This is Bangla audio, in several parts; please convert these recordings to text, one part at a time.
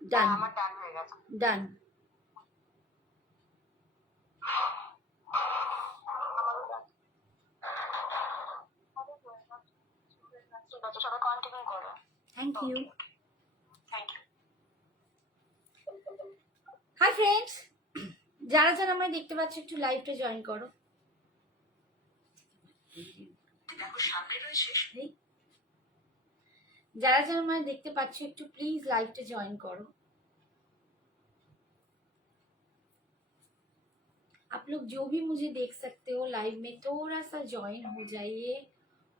ডান আমার ডান হয়ে গেছে। ডান। ঠিক আছে, সবাই কন্টিনিউ করো। Thank you. Thank you. Hi friends, যারা যারা আমায় দেখতে পাচ্ছ একটু লাইভটা জয়েন করো। দেখো সামনে রয়েছে। যারা যারা আমায় দেখতে পাচ্ছ একটু প্লিজ লাইভটা জয়েন করো। आप लोग जो भी मुझे देख सकते हो लाइव में थोड़ा सा ज्वाइन हो जाइए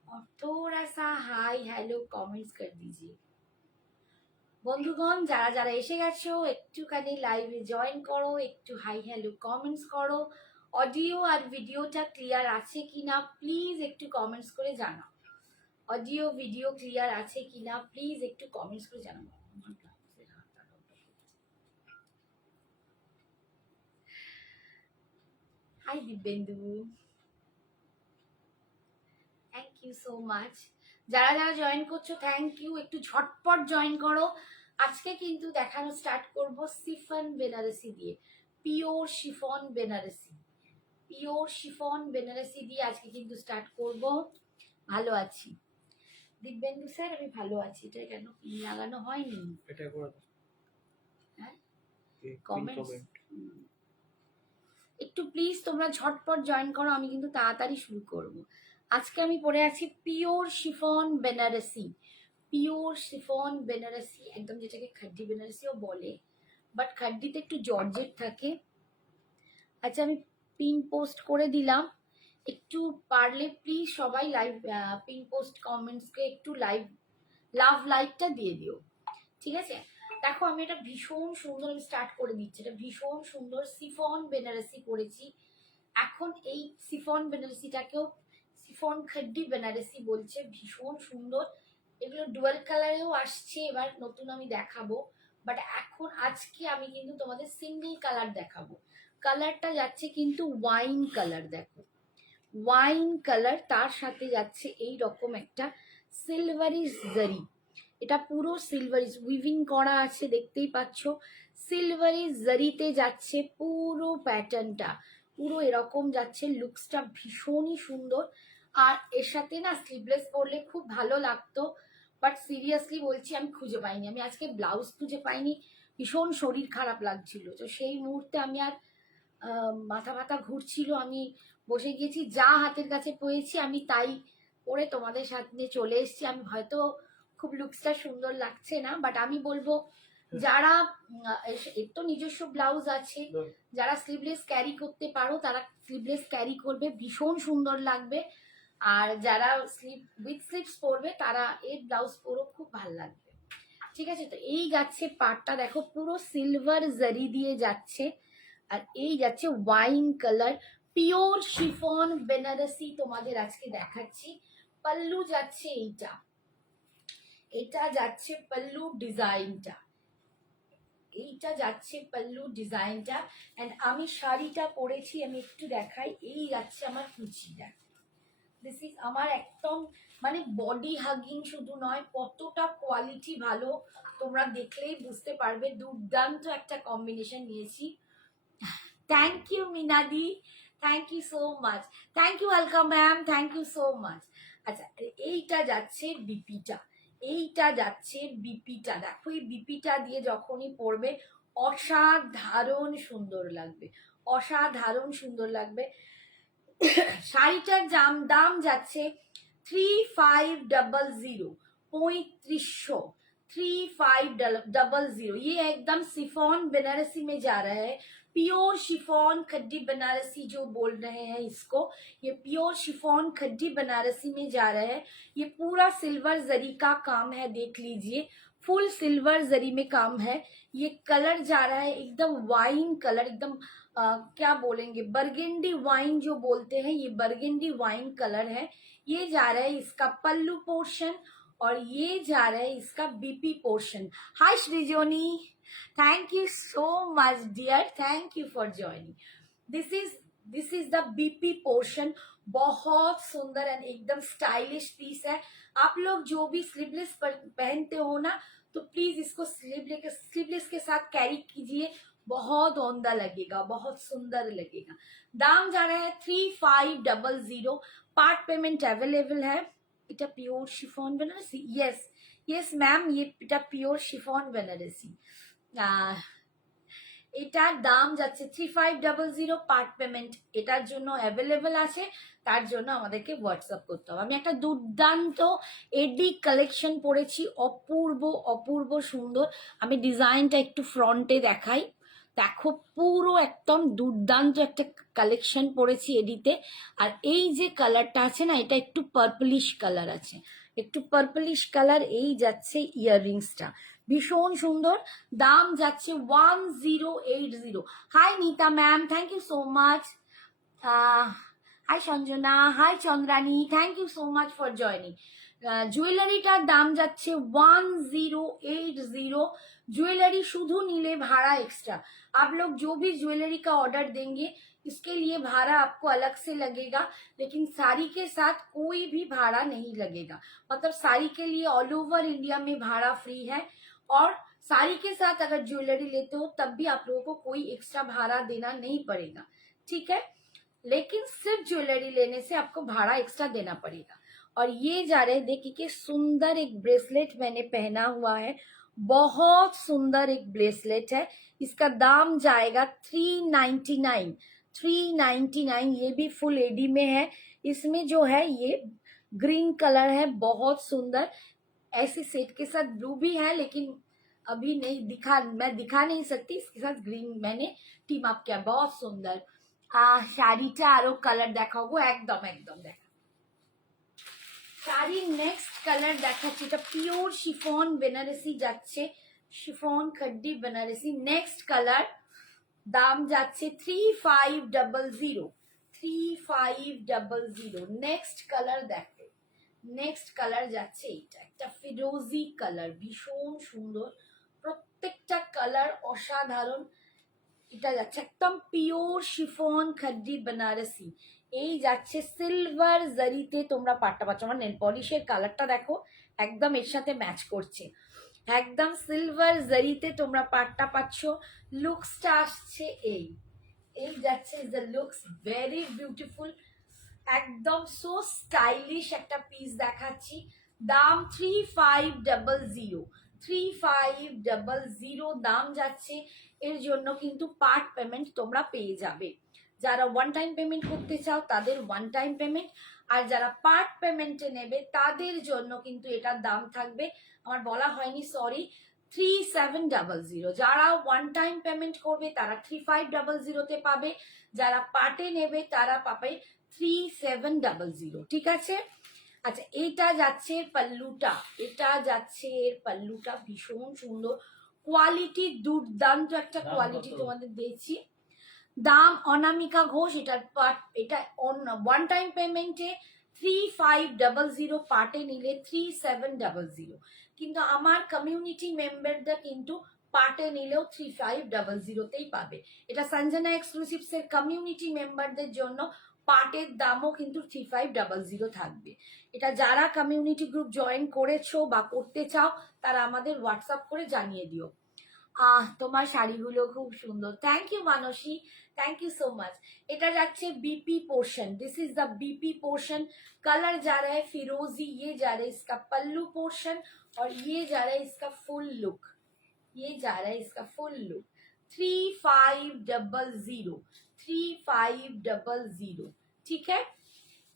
और थोड़ा सा हाई हेलो कमेंट्स कर दीजिए। বন্ধুগণ যারা যারা এসে গেছো একটুখানি লাইভে জয়েন করো, একটু হাই হ্যালো কমেন্টস করো। অডিও আর ভিডিওটা ক্লিয়ার আছে কিনা প্লিজ একটু কমেন্টস করে জানাও। অডিও ভিডিও ক্লিয়ার আছে কিনা প্লিজ একটু কমেন্টস করে জানাও। Hi Dibyendu, thank you so much. যারা যারা জয়েন করছো থ্যাংক ইউ, একটু ঝটপট জয়েন করো। আজকে কিন্তু দেখানো স্টার্ট করব সিফন বেনারসি দিয়ে, pure chiffon Banarasi, pure chiffon Banarasi দিয়ে আজকে কিন্তু স্টার্ট করব। ভালো আছি দিব্যেন্দু স্যার, আমি ভালো আছি। এটা কেন পিন লাগানো হয়নি? এটা করে দাও। হ্যাঁ কমেন্টস একটু প্লিজ তোমরা ঝটপট জয়েন করো, আমি কিন্তু তাড়াতাড়ি শুরু করব। আজকে আমি পরে আছি pure chiffon Banarasi, pure chiffon Banarasi, একদম যেটাকে খাড্ডি বেনারসিও বলে, বাট খাড্ডিতে একটু জর্জেট থাকে। আচ্ছা আমি পিন পোস্ট করে দিলাম, একটু পারলে প্লিজ সবাই লাইভ পিন পোস্ট কমেন্টসকে একটু লাভ লাইকটা দিয়ে দিও, ঠিক আছে? দেখো আমি এটা ভীষণ সুন্দর, আমি স্টার্ট করে দিচ্ছি। এটা ভীষণ সুন্দর সিফন বেনারসি পরেছি। এখন এই সিফন বেনারসিটাকেও সিফন খাড্ডি বেনারসি বলছে, ভীষণ সুন্দর। এগুলো ডুয়াল কালারেও আসছে, এবার নতুন আমি দেখাবো, বাট এখন আজকে আমি কিন্তু তোমাদের সিঙ্গেল কালার দেখাবো। কালারটা যাচ্ছে কিন্তু ওয়াইন কালার, দেখো ওয়াইন কালার, তার সাথে যাচ্ছে এই রকম একটা সিলভারি জারি। এটা পুরো সিলভারি উইভিং করা আছে, দেখতেই পাচ্ছ সিলভারি জারিতে যাচ্ছে পুরো প্যাটার্নটা, পুরো এরকম যাচ্ছে। লুকসটা ভীষণই সুন্দর। আর এর সাথে না স্লিভলেস পরলে খুব ভালো লাগতো, বাট সিরিয়াসলি বলছি আমি খুঁজে পাইনি। আমি আজকে ব্লাউজ খুঁজে পাইনি, ভীষণ শরীর খারাপ লাগছিল, তো সেই মুহূর্তে আমি আর মাথা ব্যথা ঘুরছিল, আমি বসে গিয়েছি, যা হাতের কাছে পেয়েছি আমি তাই পরে তোমাদের সাথে চলে এসেছি। আমি হয়তো খুব লুকসটা সুন্দর লাগছে না, বাট আমি বলবো যারা এর তো নিজস্ব ব্লাউজ আছে, যারা স্লিভলেস ক্যারি করতে পারো তারা স্লিভলেস ক্যারি করবে, ভীষণ সুন্দর লাগবে। আর যারা উইথ স্লিভস পরবে তারা এর ব্লাউজ পরো, খুব ভালো লাগবে, ঠিক আছে? তো এই যাচ্ছে পাটটা, দেখো পুরো সিলভার জারি দিয়ে যাচ্ছে, আর এই যাচ্ছে wine colour pure chiffon Banarasi তোমাদের আজকে দেখাচ্ছি। পাল্লু যাচ্ছে এইটা, এটা যাচ্ছে পাল্লু ডিজাইনটা, এইটা যাচ্ছে পাল্লু ডিজাইনটা। এন্ড আমি শাড়িটা পরেছি, আমি একটু দেখাই, এই যাচ্ছে আমার কুচিটা। দিস ইজ আমার একদম মানে বডি হাগিং শুধু নয়, কতটা কোয়ালিটি ভালো তোমরা দেখলেই বুঝতে পারবে। দুর্দান্ত একটা কম্বিনেশন নিয়েছি। থ্যাংক ইউ মিনাদি, thank you so much, thank you welcome ma'am, thank you so much. আচ্ছা এইটা যাচ্ছে বিপিটা, এইটা যাচ্ছে বিপিটা। দেখো এই বিপিটা দিয়ে যখনই পরবে অসাধারণ সুন্দর লাগবে, অসাধারণ সুন্দর লাগবে। শাড়িটার দাম যাচ্ছে 3500, 3500, 3500। ये एकदम शिफॉन बनारसी में जा रहा है, प्योर शिफॉन खड्डी बनारसी जो बोल रहे हैं इसको, ये प्योर शिफॉन खड्डी बनारसी में जा रहा है। ये पूरा सिल्वर जरी का काम है, देख लीजिए फुल सिल्वर जरी में काम है। ये कलर जा रहा है एकदम वाइन कलर, एकदम क्या बोलेंगे बर्गेंडी वाइन जो बोलते हैं, ये बर्गेंडी वाइन कलर है। ये जा रहा है इसका पल्लू पोर्शन, और ये जा रहा है इसका BP portion. Hi Srijoni, thank you so much dear, thank you for joining. This is the BP portion, बहुत सुंदर एंड एकदम स्टाइलिश पीस है। आप लोग जो भी स्लीवलेस पहनते हो ना, तो प्लीज इसको स्लीवलेस के साथ कैरी कीजिए, बहुत औंदा लगेगा, बहुत सुंदर लगेगा। दाम जा रहा है 3500। पार्ट पेमेंट अवेलेबल है। এটা pure chiffon Banarasi, yes yes ma'am, এটা পিওর শিফন বেনারসি। এটার দাম যাচ্ছে 3500, পার্ট পেমেন্ট এটার জন্য অ্যাভেলেবেল আছে, তার জন্য আমাদেরকে হোয়াটসঅ্যাপ করতে হবে। আমি একটা দুর্দান্ত এডি কালেকশন পরেছি, অপূর্ব অপূর্ব সুন্দর। আমি ডিজাইনটা একটু ফ্রন্টে দেখাই, দেখো পুরো একদম দুর্দান্ত একটা কালেকশন পরেছি এডিতে। আর এই যে কালারটা আছে না, এটা একটু পার্পলিশ কালার আছে, একটু পার্পলিশ কালার। এই যাচ্ছে ইয়াররিংসটা, ভীষণ সুন্দর। দাম যাচ্ছে 1080। Hi Nita ma'am, thank you so much. Hi Sanjana, hi Chandrani, thank you so much for joining. জুয়েলারিটার দাম যাচ্ছে 1080। ज्वेलरी शुद्ध नीले भाड़ा एक्स्ट्रा। आप लोग जो भी ज्वेलरी का ऑर्डर देंगे इसके लिए भाड़ा आपको अलग से लगेगा, लेकिन साड़ी के साथ कोई भी भाड़ा नहीं लगेगा। मतलब साड़ी के लिए ऑल ओवर इंडिया में भाड़ा फ्री है, और साड़ी के साथ अगर ज्वेलरी लेते हो तब भी आप लोगों को कोई एक्स्ट्रा भाड़ा देना नहीं पड़ेगा, ठीक है। लेकिन सिर्फ ज्वेलरी लेने से आपको भाड़ा एक्स्ट्रा देना पड़ेगा। और ये जा रहे, देखिए कि सुंदर एक ब्रेसलेट मैंने पहना हुआ है, बहुत सुंदर एक ब्रेसलेट है। इसका दाम जाएगा 399। 399, ये भी फुल एडी में है। इसमें जो है ये ग्रीन कलर है, बहुत सुंदर। ऐसे सेट के साथ ब्लू भी है, लेकिन अभी नहीं मैं दिखा नहीं सकती। इसके साथ ग्रीन मैंने टीम अप किया, बहुत सुंदर। শাড়িটা আরো কালার দেখাবো, একদম একদম দেখা শাড়ি। নেক্সট কালার দেখাচ্ছি, এটা পিওর শিফন বেনারসি যাচ্ছে, শিফন খড্ডি বেনারসি। নেক্সট কালার, দাম যাচ্ছে 3500। 3500। নেক্সট কালার দেখো, নেক্সট কালার যাচ্ছে এইটা, একটা ফিরোজি কালার, ভীষণ সুন্দর, প্রত্যেকটা কালার অসাধারণ। এটা যাচ্ছে একদম পিওর শিফন খড্ডি বেনারসি। এই যাচ্ছে সিলভার জারিতে, তোমরা পাট্টা পাচ্ছ। আমার নেল পলিশের কালারটা দেখো, একদম এর সাথে ম্যাচ করছে, একদম সিলভার জারিতে তোমরা পাট্টা পাচ্ছ। লুকসটা আসছে এই এই যাচ্ছে, দ্য লুকস ভেরি বিউটিফুল, একদম সো স্টাইলিশ একটা পিস দেখাচ্ছি। দাম 3500। 3500 দাম যাচ্ছে। এর জন্য কিন্তু পার্ট পেমেন্ট তোমরা পেয়ে যাবে। যারা ওয়ান টাইম পেমেন্ট করতে চাও তাদের ওয়ান টাইম পেমেন্ট, আর যারা পার্ট পেমেন্টে নেবে তাদের জন্য কিন্তু এটার দাম থাকবে, আমার বলা হয়নি সরি, 3700। যারা ওয়ান টাইম পেমেন্ট করবে তারা 3500 পাবে, যারা পার্টে নেবে তারা পাবে 3700, ঠিক আছে। আচ্ছা, এটা যাচ্ছে পাল্লুটা, এটা যাচ্ছে এর পাল্লুটা, ভীষণ সুন্দর কোয়ালিটি, দুর্দান্ত একটা কোয়ালিটি তোমাদের দিয়েছি। দাম অনামিকা ঘোষ, এটার পার্ট, এটা ওয়ান টাইম পেমেন্টে 3500, পার্টে নিলে 3700। কিন্তু আমার কমিউনিটি মেম্বাররা কিন্তু পার্টে নিলেও 3500তেই পাবে। এটা সঞ্জনা এক্সক্লুসিভস এর কমিউনিটি মেম্বারদের জন্য পার্টের দামও কিন্তু 3500 থাকবে। এটা যারা কমিউনিটি গ্রুপ জয়েন করেছো বা করতে চাও তারা আমাদের হোয়াটসঅ্যাপ করে জানিয়ে দিও। তোমার শাড়িগুলো খুব সুন্দর, thank you Manasi, thank you so much. এটা যাচ্ছে BP portion, this is the BP portion. Colour जा रहा है फिरोजी, ये जा रहा है इसका पल्लू पोर्शन, और ये जा रहा है इसका फुल लुक, ये जा रहा है इसका फुल लुक। 3500। 3500, ठीक है।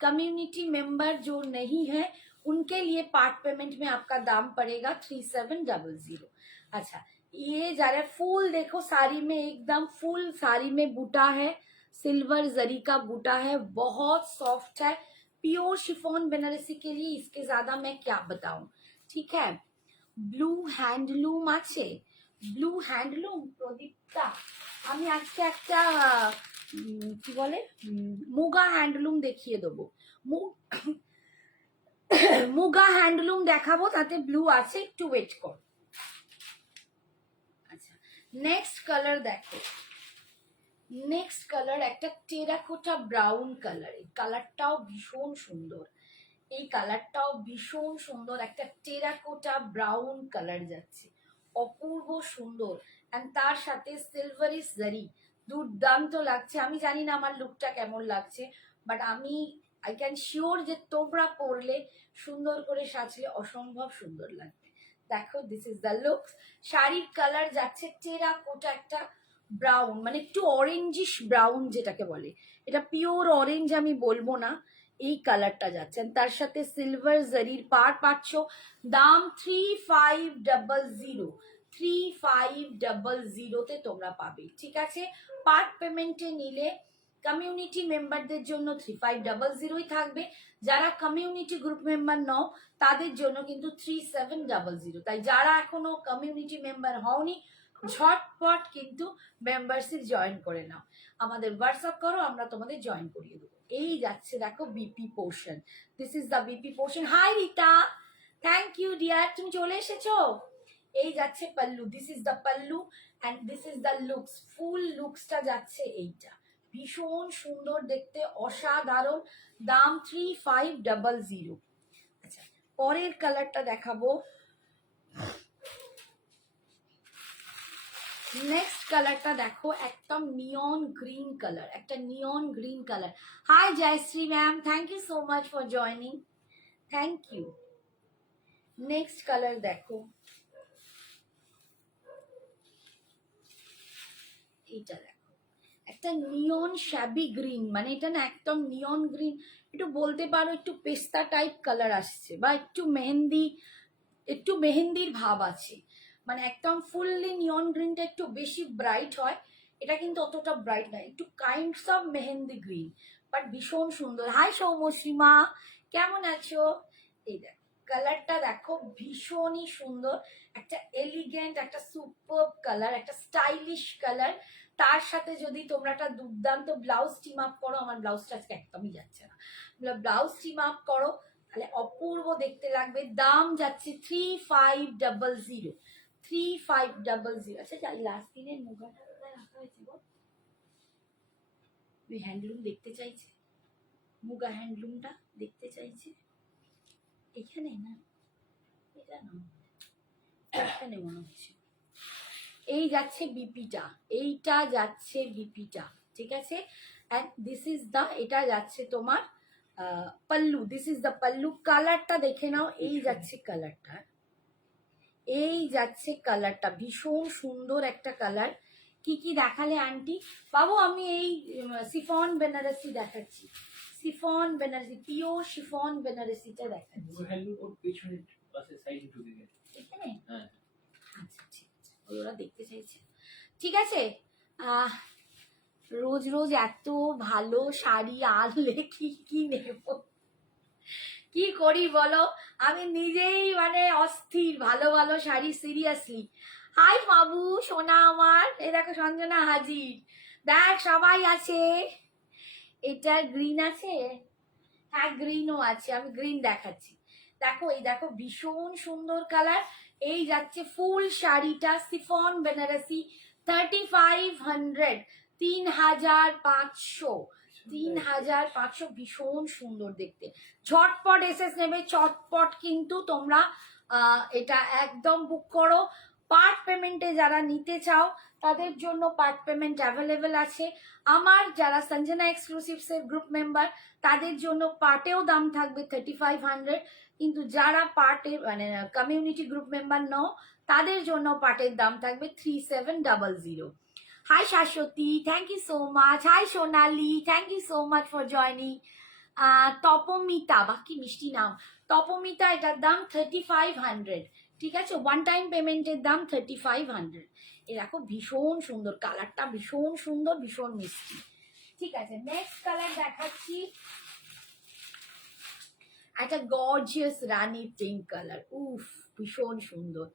कम्युनिटी मेंबर जो नहीं है उनके लिए पार्ट पेमेंट में आपका दाम पड़ेगा 3700। अच्छा, ये जा रहा है फूल, देखो साड़ी में एकदम फुल साड़ी में बूटा है, सिल्वर जरी का बूटा है, बहुत सॉफ्ट है, प्योर शिफॉन बनारसी के लिए इसके ज्यादा मैं क्या बताऊं, ठीक है। ब्लू हैंडलूम আছে, ব্লু হ্যান্ডলুম প্রদীপটা, আমি আজকে একটা কি বলে মুগা হ্যান্ডলুম দেখিয়ে দেবো, মুগা হ্যান্ডলুম দেখাবো, তাতে ব্লু আছে, একটু ওয়েট কর। আচ্ছা, নেক্সট কালার দেখো, নেক্সট কালার একটা টেরাকোটা ব্রাউন কালার, এই কালারটাও ভীষণ সুন্দর। এই কালারটাও ভীষণ সুন্দর, একটা টেরাকোটা ব্রাউন কালার যাচ্ছে, অপূর্ব সুন্দর। অ্যান্ড তার সাথে সিলভারি জারি, দুর্দান্ত লাগছে। আমি জানি না আমার লুকটা কেমন লাগছে, বাট আমি আই ক্যান শিওর যে তোমরা পরলে, সুন্দর করে সাজলে অসম্ভব সুন্দর লাগবে। দেখো, দিস ইজ দ্য লুক। শাড়ির কালার যাচ্ছে টেরাকোটা একটা ব্রাউন, মানে একটু অরেঞ্জিশ ব্রাউন যেটাকে বলে, এটা পিওর অরেঞ্জ আমি বলবো না, এই কালারটা যাচ্ছে। And তার সাথে সিলভার জারির পার পাচ্ছ, দাম 3500, 3500 তোমরা পাবে। ঠিক আছে, পার্ট পেমেন্টে নিলে কমিউনিটি মেম্বারদের জন্য 3500ই থাকবে, যারা কমিউনিটি গ্রুপ মেম্বার নও তাদের জন্য কিন্তু 3700। তাই যারা এখনো কমিউনিটি মেম্বার হওনি, ঝটপট কিন্তু মেম্বারশিপ জয়েন করে নাও, আমাদের হোয়াটসঅ্যাপ করো, আমরা তোমাদের জয়েন করিয়ে দেবো। এই যাচ্ছে দেখো BP portion, this is the BP portion. Hi Rita, thank you dear, তুমি চলে এসেছো। এই যাচ্ছে pallu, this is the pallu and this is the looks. Full লুকসটা যাচ্ছে এইটা, ভীষণ সুন্দর দেখতে, অসাধারণ। দাম 3500। আচ্ছা, পরের কালারটা দেখাবো। নেক্সট কালারটা দেখো, একদম নিয়ন গ্রিন কালার, একটা neon green colour. Hi Joyshree ma'am, thank you so much for joining, thank you. Next colour দেখো, এইটা দেখো, একটা নিয়ন শ্যাবি গ্রিন, মানে এটা না একদম নিয়ন গ্রিন, একটু বলতে পারো একটু পেস্তা টাইপ কালার আসছে, বা একটু মেহেন্দি, একটু মেহেন্দির ভাব আছে, মানে একদম ফুললি নিয়ন গ্রিনটা একটু বেশি ব্রাইট হয়, এটা কিন্তু অতটা ব্রাইট নয়, একটু kinds of mehendi green, but ভীষণ সুন্দর। হাই সৌমশ্রীমা, কেমন আছো? এই দেখো কালারটা দেখো, ভীষণই সুন্দর, একটা এলিগেন্ট, একটা সুপার কালার, একটা স্টাইলিশ কালার। তার সাথে যদি তোমরা একটা দুর্দান্ত ব্লাউজ টিম আপ করো, আমার ব্লাউজটা আজকে একদমই যাচ্ছে না, ব্লাউজ টিম আপ করো তাহলে অপূর্ব দেখতে লাগবে। দাম যাচ্ছে 3500, 3500। আচ্ছা, যাই লাস্ট দিনের মুগাটা কোথায় রাখা হয়েছে গো? ওই হ্যান্ডলুম দেখতে চাইছে, মুগা হ্যান্ডলুমটা দেখতে চাইছে, এখানে না, এটা না, এখানে মনে হচ্ছে। এই যাচ্ছে বিপিটা, এইটা যাচ্ছে বিপিটা, ঠিক আছে। অ্যান্ড দিস ইজ দ্য, এটা যাচ্ছে তোমার pallu, this is the pallu. কালারটা দেখে নাও, এই যাচ্ছে কালারটা, এই যাচ্ছে কালারটা, ভীষণ সুন্দর একটা কালার। কি কি দেখালে আন্টি? বাবু আমি এই সিফন বেনারসি দেখাচ্ছি, সিফন বেনারসি, পিওর শিফন বেনারসিটা দেখাচ্ছি। এখানে আচ্ছা, ঠিক আছে, ওরা দেখতে চাইছে, ঠিক আছে। রোজ রোজ এত ভালো শাড়ি আনলে কি কি নেব, কি করি বলো, আমি নিজেই মানে অস্থির, ভালো ভালো শাড়ি, সিরিয়াসলি। হাই বাবু সোনা আমার, এই দেখো সঞ্জনা হাজির, দেখ সবাই আছে। এটা গ্রিন আছে, হ্যাঁ গ্রিনও আছে, আমি গ্রিন দেখাচ্ছি। দেখো, এই দেখো ভীষণ সুন্দর কালার। এই যাচ্ছে ফুল শাড়িটা, সিফন বেনারসি, 3500, 3500, 3500, ভীষণ সুন্দর দেখতে। ঝটপট এসএস নেবে, চটপট কিন্তু তোমরা এটা একদম বুক করো। পার্ট পেমেন্টে যারা নিতে চাও তাদের জন্য পার্ট পেমেন্ট অ্যাভেলেবেল আছে। আমার যারা সঞ্জনা এক্সক্লুসিভসের গ্রুপ মেম্বার তাদের জন্য পার্টেও দাম থাকবে 3500, কিন্তু যারা পার্টে মানে কমিউনিটি গ্রুপ মেম্বার নও তাদের জন্য পার্টের দাম থাকবে 3700। Hi Shashwati, thank you so much. Hi Sonali, thank you so much for joining. Tapomita, বাকি মিষ্টি নাম, তপমিতা, এটার দাম 3500, ঠিক আছে। ওয়ান টাইম পেমেন্টের দাম 3500। এ দেখো ভীষণ সুন্দর কালারটা, ভীষণ সুন্দর, ভীষণ মিষ্টি, ঠিক আছে। নেক্সট কালার দেখাচ্ছি, একটা গর্জিয়াস রানী পিঙ্ক কালার, উফ ভীষণ সুন্দর।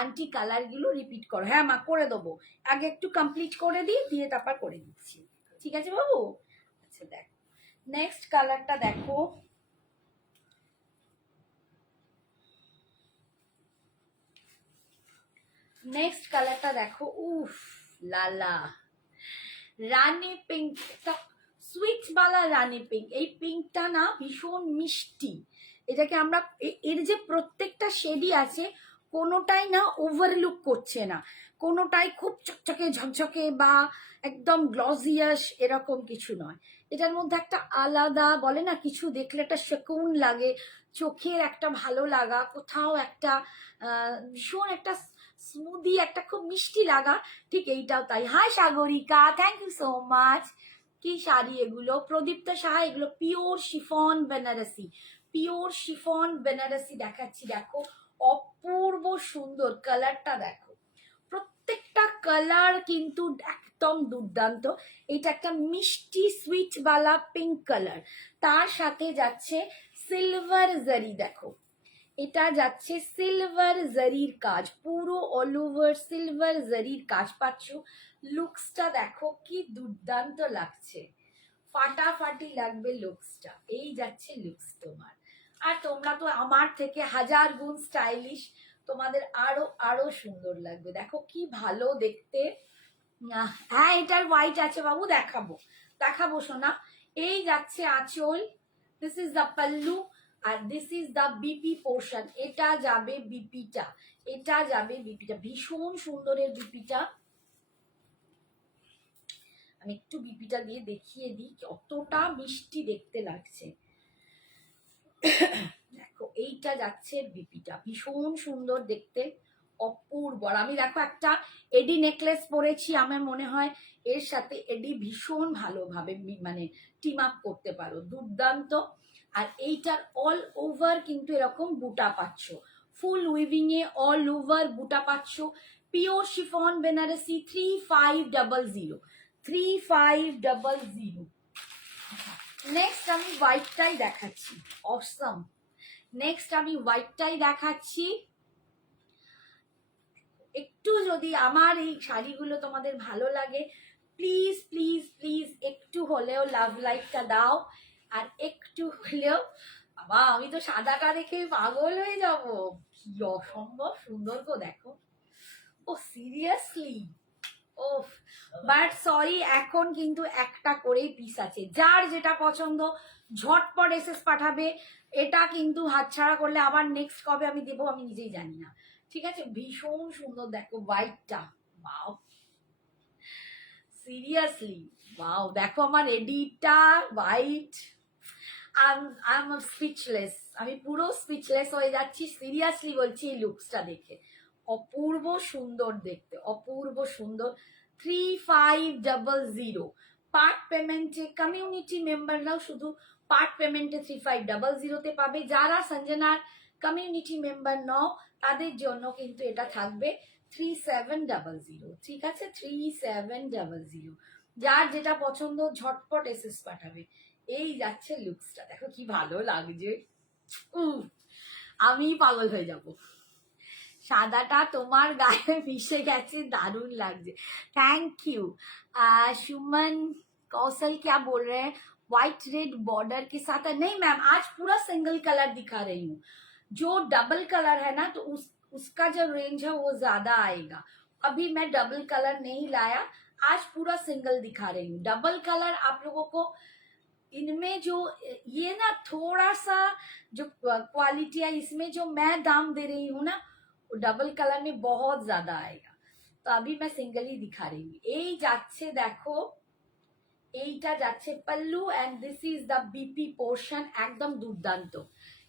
আন্টি কালারগুলো রিপিট করো, হ্যাঁ মা করে দেবো, আগে একটু কমপ্লিট করে দিই, দিয়ে তারপর করে দিচ্ছি, ঠিক আছে বাবু। আচ্ছা দেখো নেক্সট কালারটা দেখো, নেক্সট কালারটা দেখো, উফ লালা, রানী পিঙ্ক, সুইট বালা রানী পিঙ্ক। এই পিঙ্কটা না ভীষণ মিষ্টি, এটাকে আমরা এর যে প্রত্যেকটা শেডই আছে কোনোটাই না ওভারলুক করছে না, কোনোটাই খুব চকচকে ঝকঝকে বা একদম গ্লসিয়াস এরকম কিছু নয়। এটার মধ্যে একটা আলাদা বলে না, কিছু দেখলে একটা সুকুন লাগে, চোখের একটা ভালো লাগা, কোথাও একটা ভীষণ একটা স্মুদি, একটা খুব মিষ্টি লাগা, ঠিক এইটাও তাই। Hi Sagarika, thank you so much. কি শাড়ি এগুলো? প্রদীপ্ত সাহা, এগুলো pure chiffon Banarasi, pure chiffon Banarasi দেখাচ্ছি। দেখো অপূর্ব সুন্দর, কালারটা দেখো, প্রত্যেকটা কালার কিন্তু একদম দুর্দান্ত। এটা একটা মিষ্টি সুইট বালা পিঙ্ক কালার, তার সাথে যাচ্ছে সিলভার জারি। দেখো এটা যাচ্ছে সিলভার জারির কাজ, পুরো অল ওভার সিলভার জারির কাজ পাচ্ছ। লুকসটা দেখো কি দুর্দান্ত লাগছে, ফাটাফাটি লাগবে লুকসটা। এই যাচ্ছে লুকস তোমার। আর তোমরা তো আমার থেকে হাজার গুণ স্টাইলিশ, তোমাদের আরো আরো সুন্দর লাগবে। দেখো কি ভালো দেখতে। হ্যাঁ এটার হোয়াইট আছে বাবু, দেখাবো দেখাবো সোনা। এই যাচ্ছে আঁচল, দিস ইজ দ্য পাল্লু, আর this is the BP portion. এটা যাবে বিপিটা, এটা যাবে বিপিটা, ভীষণ সুন্দরের বিপিটা। আমি একটু বিপিটা দিয়ে দেখিয়ে দিই কতটা মিষ্টি দেখতে লাগছে। দেখো এইটা যাচ্ছে বিপিটা, ভীষণ সুন্দর দেখতে, অপূর্ব। আর আমি দেখো একটা এডি নেকলেস পরেছি, আমার মনে হয় এর সাথে এডি ভীষণ ভালোভাবে মানে টিম আপ করতে পারো, দুর্দান্ত। আর এইটার অল ওভার কিন্তু এরকম বুটা পাচ্ছ, ফুল উইভিং এ অল ওভার বুটা পাচ্ছ। Pure chiffon Banarasi 3500, 3500। নেক্সট আমি হোয়াইটটাই দেখাচ্ছি, অসম। নেক্সট আমি হোয়াইটটাই দেখাচ্ছি। একটু যদি আমার এই শাড়িগুলো তোমাদের ভালো লাগে, প্লিজ প্লিজ প্লিজ একটু হলেও লাভ লাইকটা দাও, আর একটু হলেও, বাবা আমি তো সাদাটা দেখে পাগল হয়ে যাব, কি অসম্ভব সুন্দর গো দেখো। ও সিরিয়াসলি, ওফ। বাট সরি, এখন কিন্তু একটা করেই পিস আছে, যার যেটা পছন্দ ঝটপট এসএস পাঠাবে। এটা কিন্তু হাতছাড়া করলে আবার নেক্সট কবে আমি দেবো আমি নিজেই জানি না, ঠিক আছে? ভীষণ সুন্দর দেখো হোয়াইটটা, ওয়াও সিরিয়াসলি ওয়াও। দেখো আমার এডিটটা হোয়াইট, আই এম স্পিচলেস, আমি পুরো স্পিচলেস হয়ে যাচ্ছি, সিরিয়াসলি বলছি এই লুকসটা দেখে। অপূর্ব সুন্দর দেখতে, অপূর্ব সুন্দর। 3500 পার্ট পেমেন্টে, কমিউনিটি মেম্বাররাও শুধু পার্ট পেমেন্টে 3500 পাবে। যারা সঞ্জনার কমিউনিটি মেম্বার নও তাদের জন্য কিন্তু এটা থাকবে 3700, ঠিক আছে? 3700, যার যেটা পছন্দ ঝটপট এসএস পাঠাবে। এই যাচ্ছে লুকসটা, দেখো কি ভালো লাগছে, আমি পাগল হয়ে যাব। সাদাটা তোমার গায়ে মিশে গেছে, दारुण লাগছে, थैंक यू। सुमन कौशल क्या बोल रहे हैं, व्हाइट रेड बॉर्डर के साथ? नहीं मैम, आज पूरा सिंगल कलर दिखा रही हूँ। जो डबल कलर है ना तो उसका जो रेंज है वो ज्यादा आएगा। अभी मैं डबल कलर नहीं लाया, आज पूरा सिंगल दिखा रही हूँ। डबल कलर आप लोगों को इनमें जो ये ना थोड़ा सा जो क्वालिटी है, इसमें जो मैं दाम दे रही हूँ ना वो डबल कलर में बहुत ज्यादा आएगा, तो अभी मैं सिंगल ही दिखा रही हूँ। এই যাচ্ছে দেখো, এইটা যাচ্ছে pallu, and this is the BP portion, একদম দুর্দান্ত।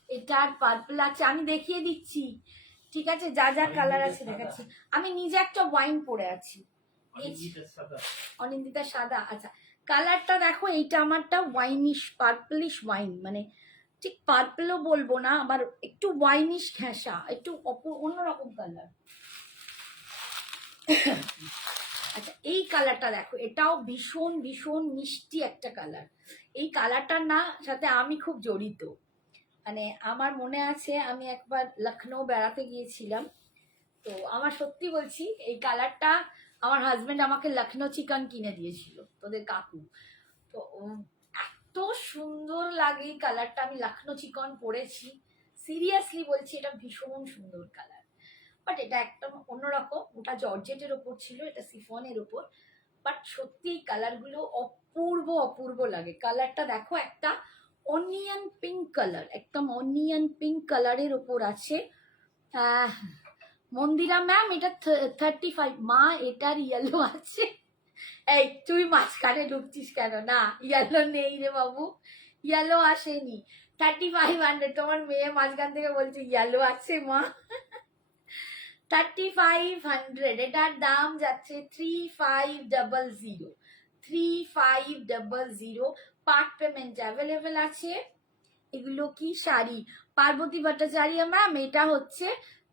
এটার পার্পল আছে, আমি দেখিয়ে দিচ্ছি, ঠিক আছে? যা যা কালার আছে দেখাচ্ছি। আমি নিজে একটা ওয়াইন পরে আছি, অনিন্দিতা সাদা। আচ্ছা কালারটা দেখো, এইটা আমারটা ওয়াইনিশ পার্পলিশ ওয়াইন, মানে ঠিক পার্পলও বলবো না, আবার একটু ওয়াইনিশ ঘেঁষা, একটু অন্যরকম কালার। আচ্ছা এই কালারটা দেখো, এটাও ভীষণ ভীষণ মিষ্টি একটা কালার। এই কালারটার না সাথে আমি খুব জড়িত, মানে আমার মনে আছে আমি একবার লখনৌ বেড়াতে গিয়েছিলাম, তো আমার সত্যি বলছি এই কালারটা আমার হাজবেন্ড আমাকে লখনৌ চিকেন কিনে দিয়েছিল, তোদের কাকু। তো এত সুন্দর লাগে এই কালারটা, আমি লখনৌ চিকন পরেছি, সিরিয়াসলি বলছি এটা ভীষণ সুন্দর কালার। বাট এটা একটা অন্যরকম, ওটা জর্জেটের ওপর ছিল, এটা সিফনের ওপর। বাট সত্যি এই কালারগুলো অপূর্ব অপূর্ব লাগে। কালারটা দেখো একটা অনিয়ন পিঙ্ক কালার, একদম অনিয়ন পিঙ্ক কালারের ওপর আছে। মন্দিরা ম্যাম এটা 35। মা এটার ইয়েলো আছে। এই তুই মাঝখানে ঢুকছিস কেন? না ইয়েলো নেই রে বাবু, ইয়েলো আসেনি। 3500। তোমার মেয়ে মাঝখান থেকে বলছে ইয়েলো আছে মা। 3500, এটার দাম যাচ্ছে 3500। 3500 পার্ট পেমেন্ট অ্যাভেলেবেল আছে। এগুলো কি শাড়ি? পার্বতী ভট্টাচার্য ম্যাম এটা হচ্ছে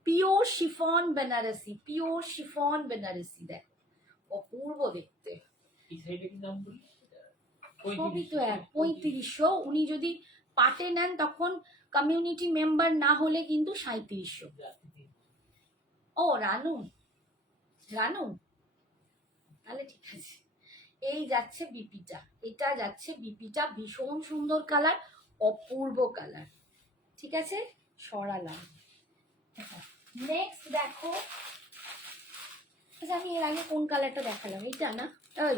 pure chiffon Banarasi, pure chiffon Banarasi. দেখো অপূর্ব দেখতে। এই সাইডে কি দাম বলি? সবই তো এক 3500। উনি যদি পাটে নেন তখন কমিউনিটি মেম্বার না হলে কিন্তু 3700। ও রানু, রানু তাহলে ঠিক আছে। এই যাচ্ছে বিপিটা, এটা যাচ্ছে বিপিটা, ভীষণ সুন্দর কালার, অপূর্ব কালার। ঠিক আছে, সরালাম। নেক্সট দেখো, আচ্ছা আমি এর আগে কোন কালারটা দেখালাম? এইটা না? ওই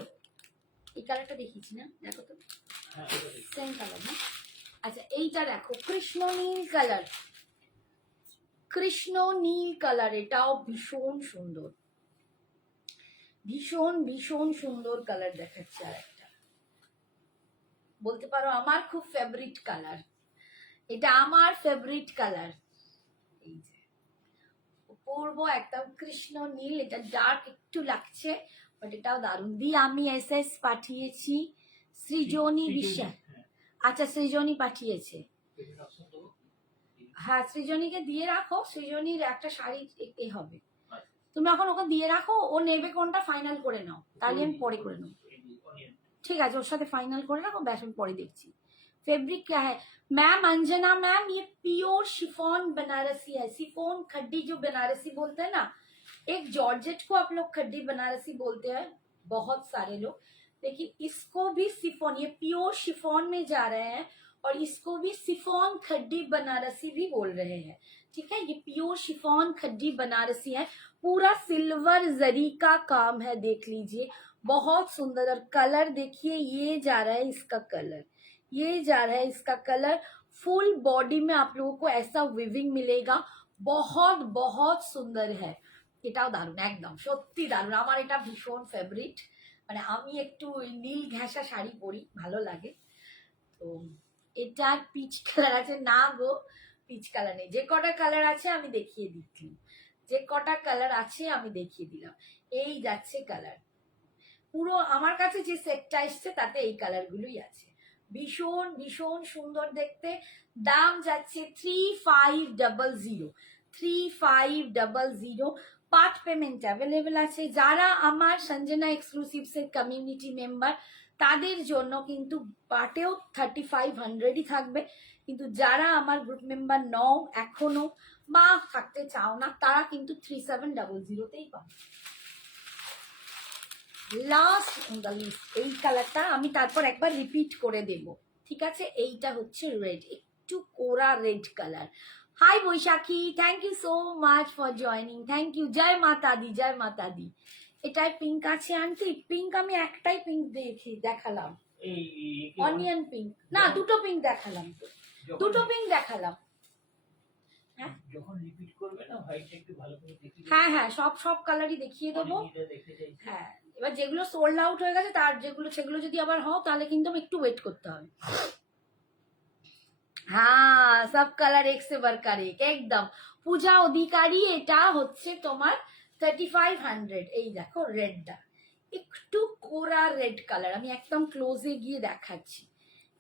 এই কালারটা দেখিয়েছি না? দেখো তো সেম কালার না? আচ্ছা এইটা দেখো, কৃষ্ণ নীল কালার, কৃষ্ণ নীল কালার, এটাও ভীষণ সুন্দর, ভীষণ ভীষণ সুন্দর কালার দেখাচ্ছে। আর একটা বলতে পারো আমার খুব ফেভারিট কালার, এটা আমার ফেভারিট কালার। এই যে অপূর্ব একদম কৃষ্ণ নীল, এটা ডার্ক একটু লাগছে বাট এটাও দারুণ। দিয়ে আমি এসএস পাঠিয়েছি সৃজনী বিশ্বাস। আচ্ছা সৃজনী পাঠিয়েছে, হ্যাঁ সৃজনীকে দিয়ে রাখো, সৃজনীর একটা শাড়ি এ হবে। তুমি এখন ওকে দিয়ে রাখো, ও নেবে কোনটা ফাইনাল করে নাও, তাহলে আমি পরে করে নেবো। ठीक है, ওর সাথে ফাইনাল করে রাখো, ব্যাস আমি পরে দেখছি। फैब्रिक क्या है मैम? अंजना मैम ये प्योर शिफॉन बनारसी है। शिफॉन खड्डी जो बनारसी बोलते हैं ना, एक जॉर्जेट को आप लोग खड्डी बनारसी बोलते हैं बहुत सारे लोग, लेकिन इसको भी शिफॉन, ये प्योर शिफॉन में जा रहे हैं और इसको भी शिफॉन खड्डी बनारसी भी बोल रहे हैं। ठीक है, ये प्योर शिफॉन खड्डी बनारसी है, पूरा सिल्वर जरी का काम है, देख लीजिए बहुत सुंदर। और कलर देखिए, ये जा रहा है इसका कलर, ये जा रहा है इसका कलर। फुल बॉडी में आप लोगों को ऐसा विविंग मिलेगा, बहुत बहुत सुंदर है। এটাও দারুণ, একদম সত্যি দারুণ, আমার এটা ভীষণ ফেভারিট। মানে আমি একটু নীল ঘেঁষা শাড়ি পরি, ভালো লাগে। তো এটা পিচ কালার আছে না গো, পিচ কালার নেই, যে কটা কালার আছে আমি দেখিয়ে দিচ্ছি, যে কটা কালার আছে আমি দেখিয়ে দিলাম। এই যাচ্ছে কালার, পুরো আমার কাছে যে সেটটা এসছে তাতে এই কালারগুলোই আছে, ভীষণ ভীষণ সুন্দর দেখতে। দাম যাচ্ছে 3500, 3500। পার্ট পেমেন্ট অ্যাভেলেবেল আছে। যারা আমার সঞ্জনা এক্সক্লুসিভস এর কমিউনিটি মেম্বার তাদের জন্য কিন্তু পার্টেও 3500ই থাকবে, কিন্তু যারা আমার গ্রুপ মেম্বার নও এখনো বা থাকতে চাও না তারা কিন্তু 3700তেই পাবে। লাস্ট অন দ্য লিস্ট এই কালারটা আমি তারপর একবার রিপিট করে দেব, ঠিক আছে? এইটা হচ্ছে রেড, একটু কোরা red colour. Hi Baishakhi, thank you so much for joining, thank you. জয় মাতা দি, জয় মাতা দি। এটাই পিঙ্ক আছে আন্টি? পিঙ্ক আমি একটাই পিঙ্ক দেখালাম, অনিয়ন পিঙ্ক না, দুটো পিঙ্ক দেখালাম তো, দুটো পিঙ্ক দেখালাম। হ্যাঁ যখন রিপিট করবে না হোয়াইটটা একটু ভালো করে দেখিয়ে দেবে। হ্যাঁ হ্যাঁ, সব সব কালারই দেখিয়ে দেবো। হ্যাঁ এবার যেগুলো সোল্ড আউট হয়ে গেছে তার যেগুলো, সেগুলো যদি আবার হও তাহলে কিন্তু একটু ওয়েট করতে হবে। হ্যাঁ সব কালার এক সে বরকার এক, একদম। পূজা অধিকারী, এটা হচ্ছে তোমার 3500। এই দেখো রেডটা, একটু কোরা রেড কালার, আমি একদম ক্লোজে গিয়ে দেখাচ্ছি।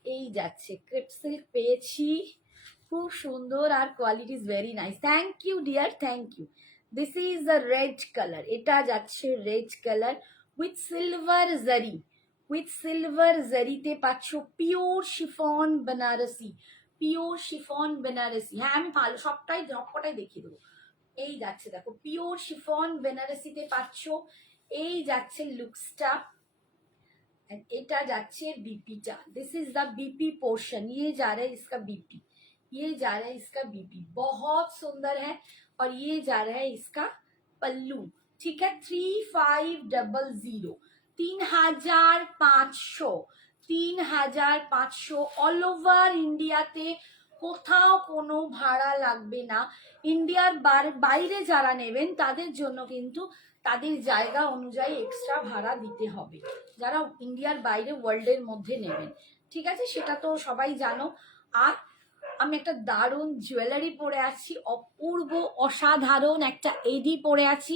এই যাচ্ছে, ক্রেপ সিল্ক পেয়েছি, খুব সুন্দর, আর quality is very nice. Thank you dear, thank you. This is the red colour, এটা যাচ্ছে red colour with silver zari, with silver জারিতে পাচ্ছ pure chiffon Banarasi, pure chiffon Banarasi. হ্যাঁ আমি ভালো সবটাই সবকটাই দেখিয়ে দেবো। এই যাচ্ছে দেখো, পিওর শিফন বেনারসিতে পাচ্ছ। এই যাচ্ছে লুকসটা, এটা যাচ্ছে बीपीটা। This is the BP portion, ये जा रहा है इसका बीपी, ये जा रहा है इसका बीपी, बहुत सुंदर है। और ये जा रहा है इसका पल्लू, ठीक है? 3500, 3500, 3,500, অল ওভার ইন্ডিয়াতে কোথাও কোনো ভাড়া লাগবে না। ইন্ডিয়ার বাইরে যারা নেবেন তাদের জন্য কিন্তু তাদের জায়গা অনুযায়ী এক্সট্রা ভাড়া দিতে হবে, যারা ইন্ডিয়ার বাইরে ওয়ার্ল্ডের মধ্যে নেবেন, ঠিক আছে, সেটা তো সবাই জানো। আর আমি একটা দারুণ জুয়েলারি পরে আছি, অপূর্ব অসাধারণ একটা এডি পরে আছি।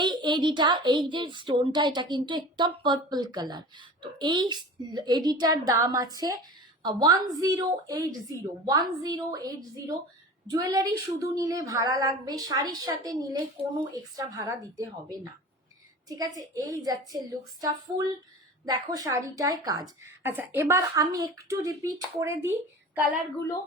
এই এডিটা, এই যে স্টোনটা, এটা কিন্তু একদম পার্পল কালার। তো এই এডিটার দাম আছে 1080। জুয়েলারি শুধু নিলে ভাড়া লাগবে, শাড়ির সাথে নিলে কোনো এক্সট্রা ভাড়া দিতে হবে না, ঠিক আছে। এই যাচ্ছে লুকসটা, ফুল দেখো শাড়িটায় কাজ। আচ্ছা, এবার আমি একটু রিপিট করে দিই কালারগুলো,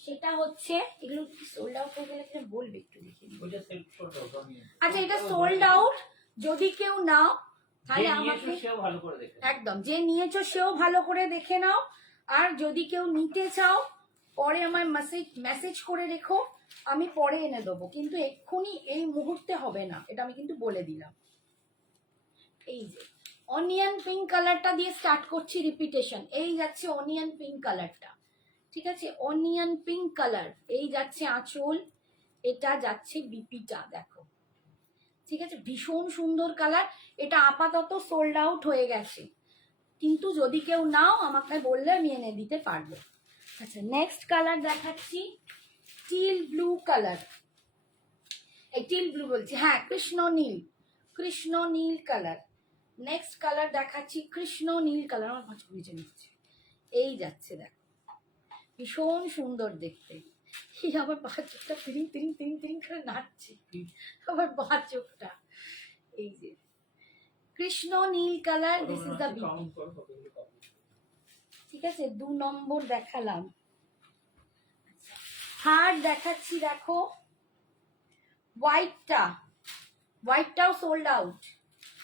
সেটা হচ্ছে এগুলো সোল্ড আউট হয়ে গেলে কিনা বলবে একটু দেখে দিই। ওইটা সেল করতে হবে আমি। আচ্ছা, এটা সোল্ড আউট, যদি কেউ নাও তাহলে যে আমাকে নিয়েছো সেও ভালো করে দেখে। একদম, যে নিয়েছো সেও ভালো করে দেখে নাও। আর যদি কেউ নিতে চাও পরে আমায় মেসেজ করে রেখো, আমি পরে এনে দেবো, কিন্তু এক্ষুনি এই মুহূর্তে হবে না, এটা আমি কিন্তু বলে দিলাম। এই যে অনিয়ন পিঙ্ক কালারটা দিয়ে স্টার্ট করছি রিপিটেশন। এই যাচ্ছে অনিয়ন পিঙ্ক কালারটা, ঠিক আছে, অনিয়ন পিঙ্ক কালার। এই যাচ্ছে আঁচল, এটা যাচ্ছে বিপিটা, দেখো, ঠিক আছে, ভীষণ সুন্দর কালার। এটা আপাতত সোল্ড আউট হয়ে গেছে, কিন্তু যদি কেউ নাও আমাকে বললে আমি এনে দিতে পারবো। আচ্ছা, নেক্সট কালার দেখাচ্ছি, টিল ব্লু কালার। এই টিল ব্লু বলছি, হ্যাঁ, কৃষ্ণ নীল কালার। নেক্সট কালার দেখাচ্ছি কৃষ্ণ নীল কালার। আমার পাঁচ বুঝে নিচ্ছে, এই যাচ্ছে, দেখো, ভীষণ সুন্দর দেখতে। এই আবার বাঁ চোখটা তিরিং তিরিং তিরিং তিরিং করে নাচছে, আবার বাঁ চোখটা। এই যে কৃষ্ণ নীল colour, this is the beauty, ঠিক আছে। 2 নম্বর দেখালাম। হার্ট দেখাচ্ছি, দেখো, হোয়াইটটাও সোল্ড আউট।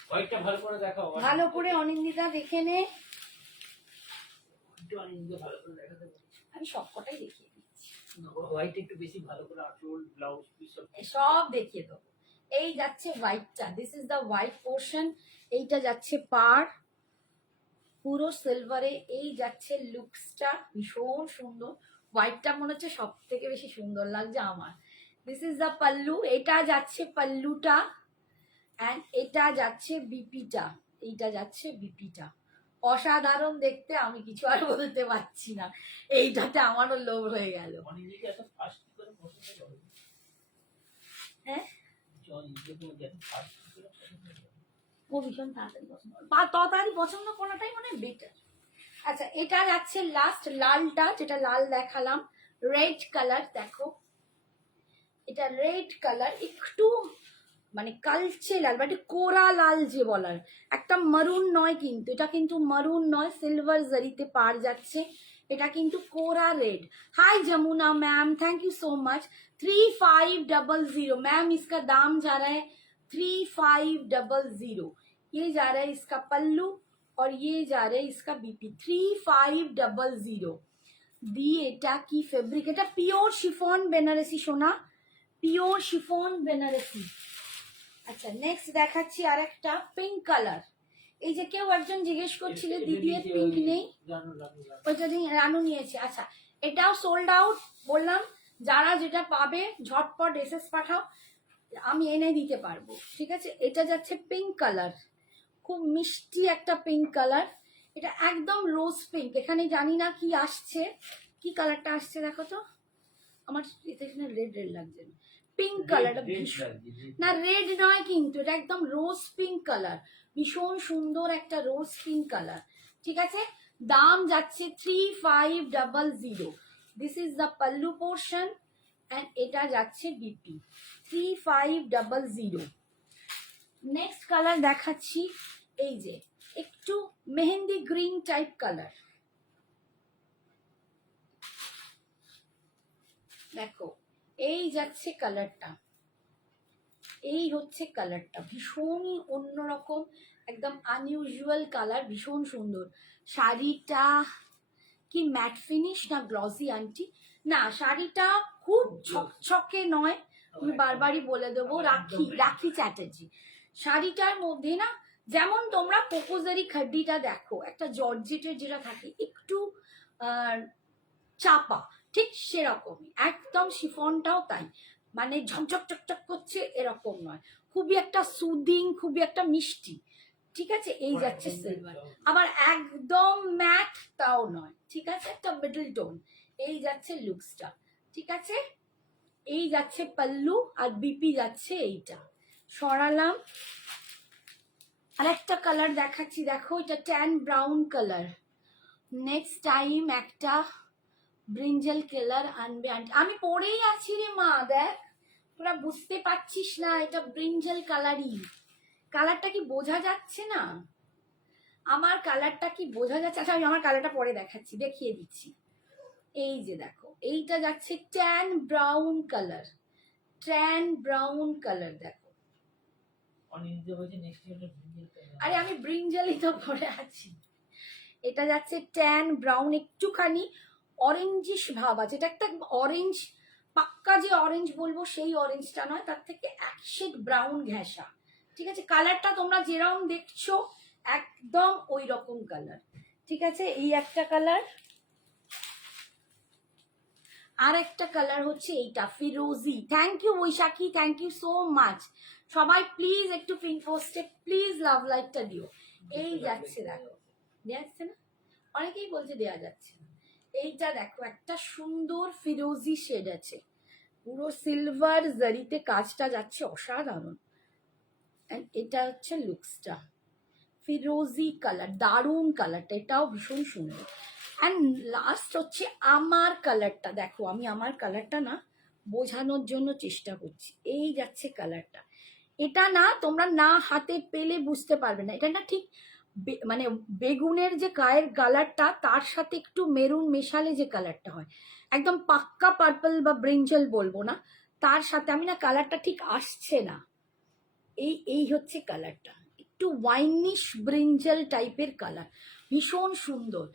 হোয়াইটটা ভালো করে দেখাও। ভালো করে অনিন্দিতা দেখে নে, একটু অনিন্দিতা ভালো করে দেখাতে বলো। আমি সবকটাই দেখিয়ে দিচ্ছি, হোয়াইট একটু বেশি ভালো করে আঁচল ব্লাউজ সব সব দেখিয়ে দেবো। এই যাচ্ছে হোয়াইটটা, this is the white portion. এইটা যাচ্ছে পার পুরো সিলভারে। এই যাচ্ছে লুকসটা, ভীষণ সুন্দর। হোয়াইটটা মনে হচ্ছে সব থেকে বেশি সুন্দর লাগছে আমার। দিস ইজ দ্য পাল্লু, এটা যাচ্ছে পাল্লুটা, অ্যান্ড এটা যাচ্ছে বিপিটা, এইটা যাচ্ছে বিপিটা। অসাধারণ দেখতে, আমি কিছু আর বলতে পারছি না, এইটাতে আমারও লোভ হয়ে গেল। অনিন্দিতা এত ফাস্ট করে পছন্দ করে। হ্যাঁ, অনিন্দিতা এত ফাস্ট করে পছন্দ করে। ও ভীষণ তাড়াতাড়ি পছন্দ করে, তাড়াতাড়ি পছন্দ করাটাই মানে বেটার। আচ্ছা, এটা যাচ্ছে লাস্ট লালটা, যেটা লাল দেখালাম, রেড কালার, দেখো, এটা রেড কালার, একটু মানে কালচে লাল, মানে কোরা লাল যে বলার, একটা মারুন নয়, কিন্তু এটা কিন্তু মারুন নয়, সিলভার জরিতে পার যাচ্ছে, এটা কিন্তু কোরা red. Hi Jamuna ma'am, thank you so much. 3500 ma'am, इसका दाम जा रहा है 3500। ये जा रहा है इसका पल्लू और ये जा रहा है इसका बीपी। 3500 দিয়ে এটা কি ফেব্রিক, এটা পিওর শিফন বেনারসি সোনা, পিওর শিফন বেনারসি। আচ্ছা, নেক্সট দেখাচ্ছি আরেকটা পিঙ্ক কালার। এই যে কেউ একজন জিজ্ঞেস করছিল দিদি পিঙ্ক নেই, ওইটা রানু নিয়েছে। আচ্ছা, এটাও সোল্ড আউট, বললাম যারা যেটা পাবে ঝটপট এসএস পাঠাও, আমি এনে দিতে পারবো, ঠিক আছে। এটা যাচ্ছে পিঙ্ক কালার, খুব মিষ্টি একটা পিঙ্ক কালার, এটা একদম রোজ পিঙ্ক। এখানে জানি না কি আসছে, কি কালারটা আসছে দেখো তো, আমার এখানে রেড রেড লাগছে, পিঙ্ক কালারটা ভীষণ, না রেড নয় কিন্তু, এটা একদম রোজ পিঙ্ক কালার, ভীষণ সুন্দর একটা রোজ পিঙ্ক কালার, ঠিক আছে। দাম যাচ্ছে 3500। This is the pallu portion and এটা যাচ্ছে বিপি, 3500। নেক্সট কালার দেখাচ্ছি, এই যে একটু মেহেন্দি গ্রিন টাইপ কালার, দেখো, এই যাচ্ছে কালারটা, এই হচ্ছে কালারটা, ভীষণই অন্যরকম, একদম আনইউজুয়াল কালার, ভীষণ সুন্দর। শাড়িটা কি ম্যাট ফিনিশ না গ্লসি আন্টি? না, শাড়িটা খুব ছকছকে নয়, আমি বারবারই বলে দেবো, রাখি চ্যাটার্জি। শাড়িটার মধ্যে না যেমন তোমরা কোকোজারি খাড্ডিটা দেখো, একটা জর্জেটের যেটা থাকে একটু চাপা, ঠিক সেরকমই একদম শিফনটাও তাই, মানে ঝকঝক চকচক করছে এরকম নয়, খুবই একটা সুদিং, খুবই একটা মিষ্টি। ঠিক আছে, এই যাচ্ছে সিলভার, আবার একদম ম্যাট তাও নয়, ঠিক আছে, একটা মিডল টোন। এই যাচ্ছে লুকসটা, ঠিক আছে, এই যাচ্ছে পাল্লু, আর বিপি যাচ্ছে এইটা। সরালাম, আর একটা কালার দেখাচ্ছি, দেখো এটা tan brown colour. Next time একটা ব্রিঞ্জাল কালার আনবে আন্টি, আমি পরেই আছি রে মা, দেখ তোরা বুঝতে পারছিস না, এটা ব্রিঞ্জাল কালারই। কালারটা কি বোঝা যাচ্ছে না? আমার কালারটা কি বোঝা যাচ্ছে? আচ্ছা আমি আমার কালারটা পরে দেখাচ্ছি, দেখিয়ে দিচ্ছি। এই যে দেখো, এইটা যাচ্ছে tan brown colour, tan brown colour দেখো। অনিন্দ্য বলছে নেক্সট ইয়ার আরে আমি ব্রিঞ্জালই তো পরে আছি। এটা যাচ্ছে ট্যান ব্রাউন, একটুখানি অরেঞ্জিশ ভাব আছে, এটা একটা অরেঞ্জ, পাক্কা যে অরেঞ্জ বলবো সেই অরেঞ্জটা নয়, তার থেকে এক শেড ব্রাউন ঘেঁষা। ঠিক আছে, কালারটা তোমরা যেরকম দেখছো একদম ওই রকম কালার। ঠিক আছে, এই একটা কালার, আর একটা কালার হচ্ছে এইটা ফিরোজি। Thank you Baishakhi, thank you so much. সবাই প্লিজ একটু পিন পোস্টে প্লিজ লাভ লাইকটা দিও। এই যাচ্ছে দেখো, দেওয়া যাচ্ছে না, অনেকেই বলছে দেওয়া যাচ্ছে না। এইটা দেখো, একটা সুন্দর ফিরোজি শেড আছে, পুরো সিলভার জারিতে কাজটা যাচ্ছে, অসাধারণ। And এটা হচ্ছে লুকসটা, ফিরোজি কালার, দারুণ কালারটা, এটাও ভীষণ সুন্দর। অ্যান্ড লাস্ট হচ্ছে আমার কালারটা, দেখো আমি আমার কালারটা না বোঝানোর জন্য চেষ্টা করছি। এই যাচ্ছে কালারটা, এটা না তোমরা না হাতে পেলে বুঝতে পারবে না, এটা না ঠিক মানে বেগুনের যে গায়ের কালারটা তার সাথে একটু মেরুন মেশালে যে কালারটা হয়, একদম পাক্কা পার্পল বা ব্রিঞ্জাল বলবো না, তার সাথে আমি না কালারটা ঠিক আসছে না। এই এই হচ্ছে কালারটা, একটু ওয়াইনিশ ব্রিঞ্জাল টাইপের কালার, ভীষণ সুন্দর।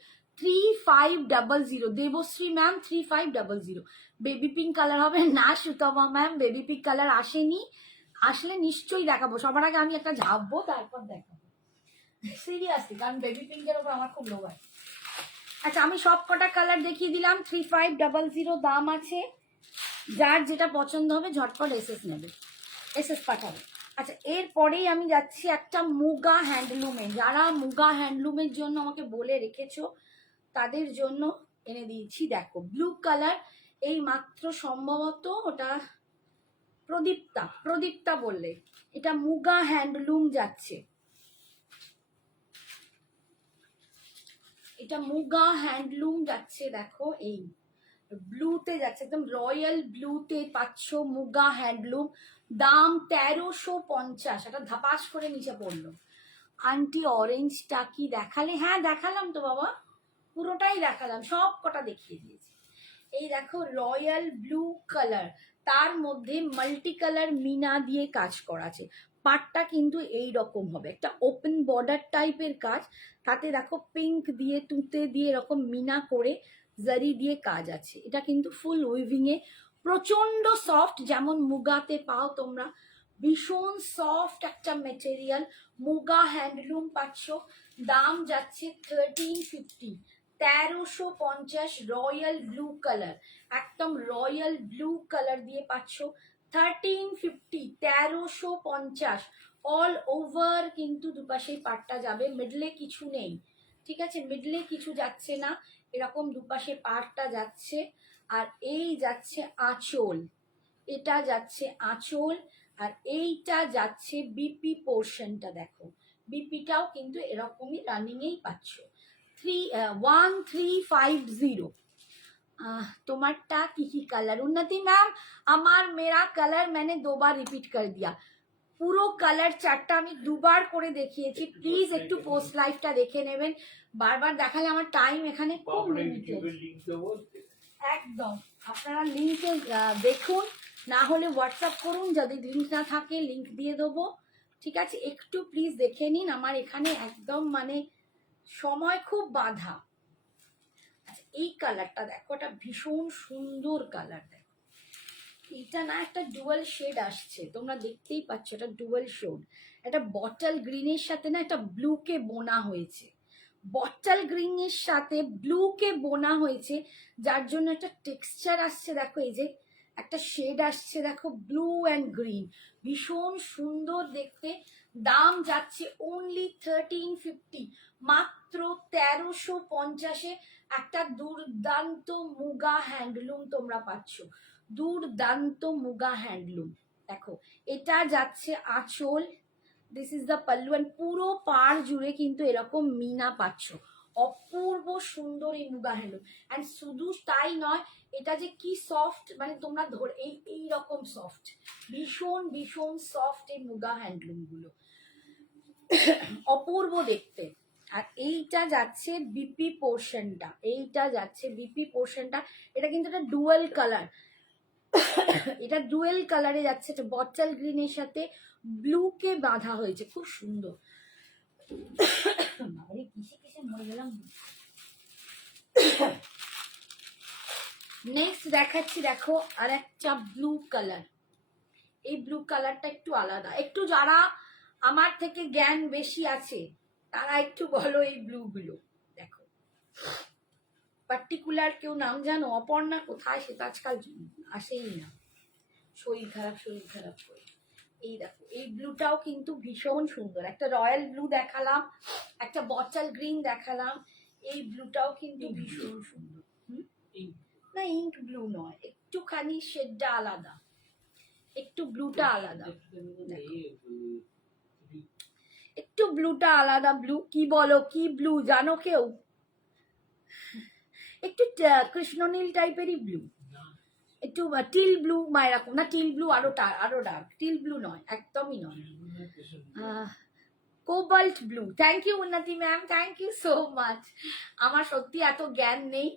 3500 Debashree ma'am, 3500। Baby pink colour হবে না সুতমা ম্যাম, বেবি পিঙ্ক কালার আসেনি, আসলে নিশ্চয়ই দেখাবো, সবার আগে আমি একটা ঝাপবো তারপর দেখাবো সিরিয়াসলি, কারণ বেবি পিঙ্কের ওপর আমার খুব লোভ আছে। আচ্ছা আমি সব কটা কালার দেখিয়ে দিলাম, 3500 দাম আছে, যার যেটা পছন্দ হবে ঝটপট এসএস নেবে, এসএস পাঠাবে। আচ্ছা এরপরেই আমি যাচ্ছি একটা মুগা হ্যান্ডলুমে, যারা মুগা হ্যান্ডলুমের জন্য আমাকে বলে রেখেছো তাদের জন্য এনে দিয়েছি, দেখো ব্লু কালার, এই মাত্র সম্ভবত ওটা প্রদীপ্তা, প্রদীপ্তা বললে, এটা মুগা হ্যান্ডলুম যাচ্ছে, এটা মুগা হ্যান্ডলুম যাচ্ছে, দেখো এই ব্লুতে যাচ্ছে, একদম রয়্যাল ব্লুতে পাচ্ছ মুগা হ্যান্ডলুম, দাম 1350। এটা ধাপাস করে নিচে পড়লো। আন্টি অরেঞ্জটা কি দেখালে? হ্যাঁ দেখালাম তো বাবা, পুরোটাই দেখালাম, সব কটা দেখিয়ে দিয়েছি। এই দেখো রয়্যাল ব্লু কালার, তার মধ্যে মাল্টি কালার মিনা দিয়ে কাজ করা আছে, পাটটা কিন্তু এই রকম হবে, একটা ওপেন বর্ডার টাইপের কাজ, তাতে দেখো পিঙ্ক দিয়ে তুঁতে দিয়ে এরকম মিনা করে জারি দিয়ে কাজ আছে, এটা কিন্তু ফুল উইভিং এ, প্রচন্ড সফট, যেমন মুগাতে পাও তোমরা, ভীষণ সফট একটা মেটেরিয়াল, মুগা হ্যান্ডলুম পাচ্ছ, দাম যাচ্ছে 1350, 1350, রয়্যাল ব্লু কালার, একদম রয়্যাল ব্লু কালার দিয়ে পাচ্ছ 1350, 1350, অল ওভার কিন্তু দুপাশেই পাটটা যাবে, মিডলে কিছু নেই, ঠিক আছে, মিডলে কিছু যাচ্ছে না, এরকম দুপাশে পাটটা যাচ্ছে। আর এই যাচ্ছে আঁচল, এটা যাচ্ছে আঁচল, আর এইটা যাচ্ছে বিপি পোর্শনটা, দেখো বিপিটাও কিন্তু এরকমই রানিং এই পাচ্ছ, 1350। তোমারটা কি কি কালার? উন্নতি ম্যাম আমার মেরা কালার मैंने 2 बार रिपीट कर दिया, পুরো কালার চারটা আমি 2 বার করে দেখিয়েছি, প্লিজ একটু পোস্ট লাইভটা দেখে নেবেন, বারবার দেখালে আমার টাইম এখানে খুব লিমিটেড। একদম আপনারা লিঙ্কে দেখুন, না হলে হোয়াটসঅ্যাপ করুন, যদি লিঙ্ক না থাকে লিঙ্ক দিয়ে দেবো, ঠিক আছে, একটু প্লিজ দেখে নিন, আমার এখানে একদম মানে সময় খুব বাঁধা। এই কালারটা দেখো, এটা ভীষণ সুন্দর কালার, দেখো এটা না একটা ডুয়াল শেড আসছে, তোমরা দেখতেই পাচ্ছ এটা ডুয়াল শেড, একটা বটল গ্রিনের সাথে না একটা ব্লুকে বোনা হয়েছে, বটল গ্রিনের সাথে ব্লুকে বোনা হয়েছে, যার জন্য একটা টেক্সচার আসছে দেখো, এই যে একটা শেড আসছে দেখো, ব্লু অ্যান্ড গ্রিন, ভীষণ সুন্দর দেখতে। দাম যাচ্ছে অনলি 1350, মাত্র 1350-এ একটা দুর্দান্ত মুগা হ্যান্ডলুম তোমরা পাচ্ছ, দুর্দান্ত মুগা হ্যান্ডলুম। দেখো এটা যাচ্ছে আঁচল, this is the pallu, and পুরো পাড় জুড়ে কিন্তু এরকম মিনা পাচ্ছ, অপূর্ব সুন্দর এই মুগা হ্যান্ডলুম। অ্যান্ড শুধু তাই নয়, এটা যে কি সফট, মানে তোমরা ধরে এই রকম সফট, ভীষণ ভীষণ সফট এই মুগা হ্যান্ডলুম গুলো, অপূর্ব দেখতে। আর এইটা যাচ্ছে বিপি পোর্শনটা, এইটা যাচ্ছে বিপি পোর্শনটা, এটা কিন্তু একটা ডুয়েল কালার, এটা ডুয়েল কালারে যাচ্ছে, এটা বটল গ্রিনের সাথে ব্লুকে বাঁধা হয়েছে, খুব সুন্দর। বাবারে কিসে কিসে মরে গেলাম। নেক্সট দেখাচ্ছি, দেখো আর একটা ব্লু কালার, এই ব্লু কালারটা একটু আলাদা, একটু যারা আমার থেকে জ্ঞান বেশি আছে তারা একটু বলো এই ব্লু গুলো। দেখো পার্টিকুলার কেউ নাম জানো? অপর্ণা কোথায়, সে তো আজকাল আসেই না, শরীর খারাপ করে। এই দেখো এই ব্লুটাও কিন্তু ভীষণ সুন্দর, একটা রয়্যাল ব্লু দেখালাম, একটা বটল গ্রিন দেখালাম, এই ব্লুটাও কিন্তু ভীষণ সুন্দর। না ইঙ্ক ব্লু নয়, একটুখানি শেডটা আলাদা, একটু ব্লুটা আলাদা, একটু ব্লুটা আলাদা। ব্লু কি বলো, কি ব্লু জানো কেউ? একটু কৃষ্ণনীল টাইপেরই ব্লু, একটু টিল ব্লু বা এরকম না, টিল ব্লু আরো ডার্ক, টিল ব্লু নয়, একদমই নয়, cobalt blue. Thank you Unnati ma'am, thank you so much. আমার সত্যি এত জ্ঞান নেই,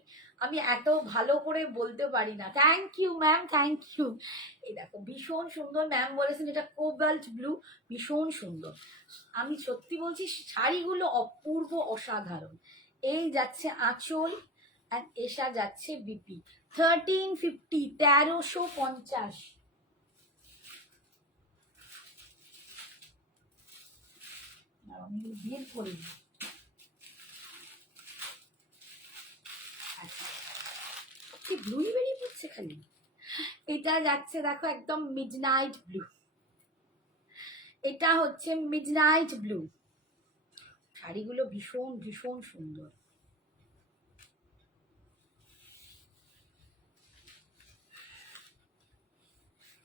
আমি এত ভালো করে বলতে পারি না। Thank you ma'am, thank you. এই দেখো ভীষণ সুন্দর, ম্যাম বলেছেন এটা কোবাল্ট ব্লু, ভীষণ সুন্দর। আমি সত্যি বলছি শাড়িগুলো অপূর্ব অসাধারণ। এই যাচ্ছে আঁচল, আর এসা যাচ্ছে বিপি, 1350, 1350। বের করে কি ব্লুই বেরিয়ে পড়ছে খালি। এটা যাচ্ছে দেখো একদম মিডনাইট ব্লু, এটা হচ্ছে মিডনাইট ব্লু। শাড়িগুলো ভীষণ ভীষণ সুন্দর।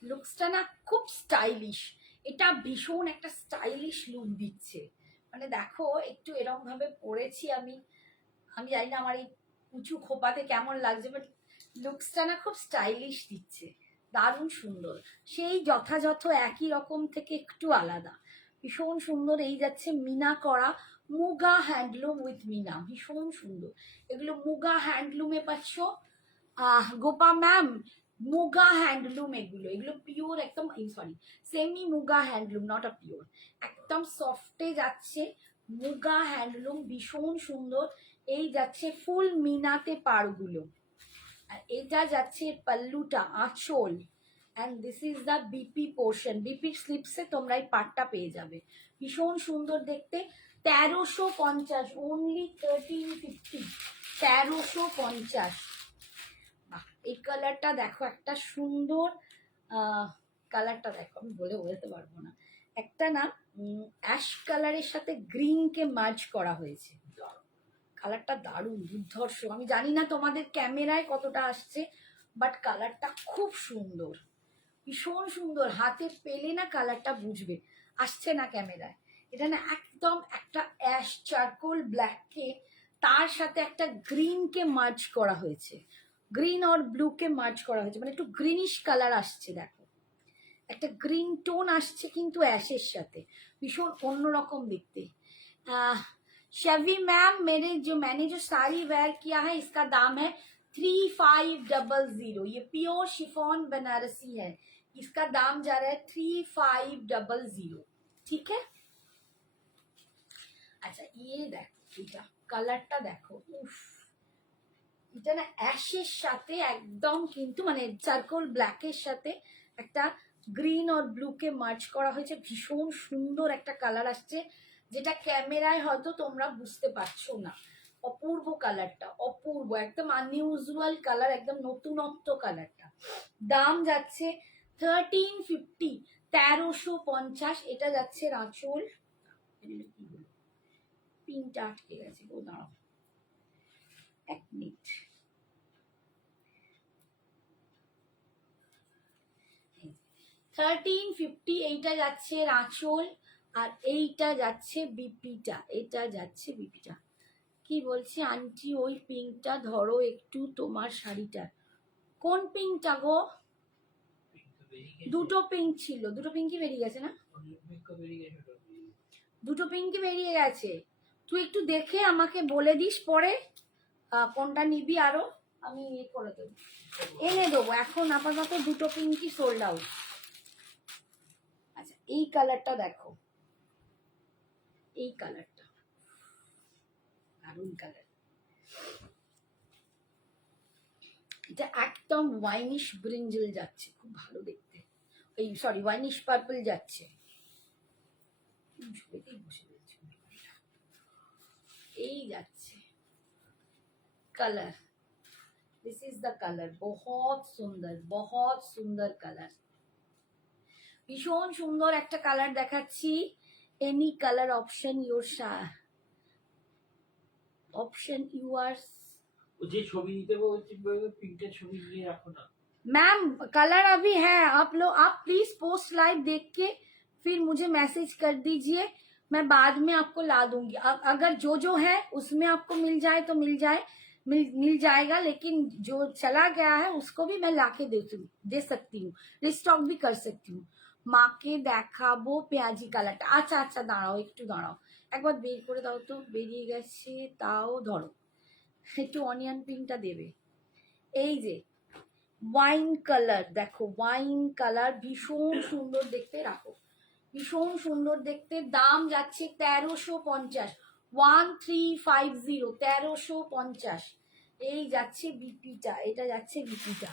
লুকসটা না খুব স্টাইলিশ, এটা ভীষণ একটা স্টাইলিশ লুক দিচ্ছে। মানে দেখো একটু এরকম ভাবে পরেছি আমি, আমি জানি না আমার এই উঁচু খোপাতে কেমন লাগছে, বাট লুকসটা না খুব স্টাইলিশ দিচ্ছে, দারুণ সুন্দর, সেই যথাযথ একই রকম থেকে একটু আলাদা, ভীষণ সুন্দর। এই যাচ্ছে মিনা করা, মুগা হ্যান্ডলুম উইথ মিনা, ভীষণ সুন্দর। এগুলো মুগা হ্যান্ডলুমে পাচ্ছ। গোপা ম্যাম, মুগা হ্যান্ডলুম, এগুলো এগুলো পিওর একদম, sorry semi muga handloom, not a pure, একদম সফটে যাচ্ছে মুগা হ্যান্ডলুম, ভীষণ সুন্দর। এই যাচ্ছে ফুল মিনাতে পাড়গুলো, আর এটা যাচ্ছে পাল্লুটা, আঁচল, and this is the BP portion, বিপির স্লিপসে তোমরা এই পাটটা পেয়ে যাবে, ভীষণ সুন্দর দেখতে। 1350, অনলি 1350, 1350। এই কালারটা দেখো, একটা সুন্দর কালারটা দেখো, আমি বলে বোঝাতে পারবো না, একটা না অ্যাশ কালারের সাথে গ্রিনকে মার্জ করা হয়েছে, কালারটা দারুণ দুর্ধর্ষ। আমি জানি না তোমাদের ক্যামেরায় কতটা আসছে, বাট কালারটা খুব সুন্দর, ভীষণ সুন্দর, হাতে পেলে না কালারটা বুঝবে, আসছে না ক্যামেরায়। এটা না একদম একটা অ্যাশ চারকোল ব্ল্যাককে তার সাথে একটা গ্রিনকে মার্জ করা হয়েছে, গ্রিন আর ব্লুকে মার্জ করা হয়েছে, মানে একটু গ্রিনিশ কালার আসছে, দেখো একটা গ্রিন টোন আসছে কিন্তু অ্যাশের সাথে, ভীষণ অন্যরকম দেখতে। शवी मैम, मैंने जो साड़ी वेयर किया है इसका दाम है 3500, ये प्योर शिफॉन बनारसी है, इसका दाम जा रहा है 3500, ठीक है। अच्छा ये देखो কালারটা দেখো, উফ, এটা না অ্যাশের সাথে একদম কিন্তু মানে চারকোল ব্ল্যাকের সাথে একটা গ্রিন আর ব্লুকে মার্চ করা হয়েছে, ভীষণ সুন্দর একটা কালার আসছে, যেটা ক্যামেরায় হয়তো তোমরা বুঝতে পারছো না। অপূর্ব কালারটা, অপূর্ব, একদম আনইউজুয়াল কালার, একদম নতুনত্ব কালারটা। দাম যাচ্ছে 1350, 1350। এটা যাচ্ছে আঁচল, পিনটা আটকে গেছে, ও দাঁড়াও এক মিনিট। $1350 এইটা যাচ্ছে আঁচল, আর এইটা যাচ্ছে বিপিটা, এটা যাচ্ছে বিপিটা। কি বলছি আন্টি, ওই পিঙ্কটা ধরো একটু তোমার শাড়িটা। কোন পিঙ্কটা গো? দুটো পিঙ্ক ছিল, দুটো পিঙ্কই বেরিয়ে গেছে না? দুটো পিঙ্কই বেরিয়ে গেছে। তুই একটু দেখে আমাকে বলে দিস পরে কোনটা নিবি, আরো আমি ইয়ে করে দেবো, এনে দেবো। এখন আপাতত দুটো পিঙ্কই সোল্ড আউট। আচ্ছা এই কালারটা দেখো, এই কালারটা দারুণ কালার। এটা একদম ওয়াইনিশ ব্রিঞ্জল যাচ্ছে, খুব ভালো দেখতে। এই সরি, ওয়াইনিশ পার্পল যাচ্ছে। এই যাচ্ছে colour, this is the colour, বহুত সুন্দর, বহুত সুন্দর কালার, ভীষণ সুন্দর একটা কালার দেখাচ্ছি। Any colour option your option your. যে ছবি নিতে বলছি পিঙ্কের ছবি নিয়ে রাখো না मैम। कलर अभी है, आप प्लीज पोस्ट लाइव देख के फिर मुझे मैसेज कर दीजिए, मैं बाद में आपको ला दूंगी। अगर जो है उसमें आपको मिल जाए तो मिल जाएगा, लेकिन जो चला गया है उसको भी मैं लाके दे सकती हूँ, रिस्टॉक भी कर सकती हूँ। মাকে দেখাবো পেঁয়াজি কালারটা। আচ্ছা আচ্ছা দাঁড়াও, একটু দাঁড়াও, একবার বের করে দাও তো, বেরিয়ে গেছে, তাও ধরো একটু অনিয়ন পিঙ্কটা দেবে। এই যে ওয়াইন কালার দেখো, ওয়াইন কালার ভীষণ সুন্দর দেখতে, রাখো, ভীষণ সুন্দর দেখতে। দাম যাচ্ছে 1350, 1350, 1350। এই যাচ্ছে বিপিটা, এটা যাচ্ছে বিপিটা।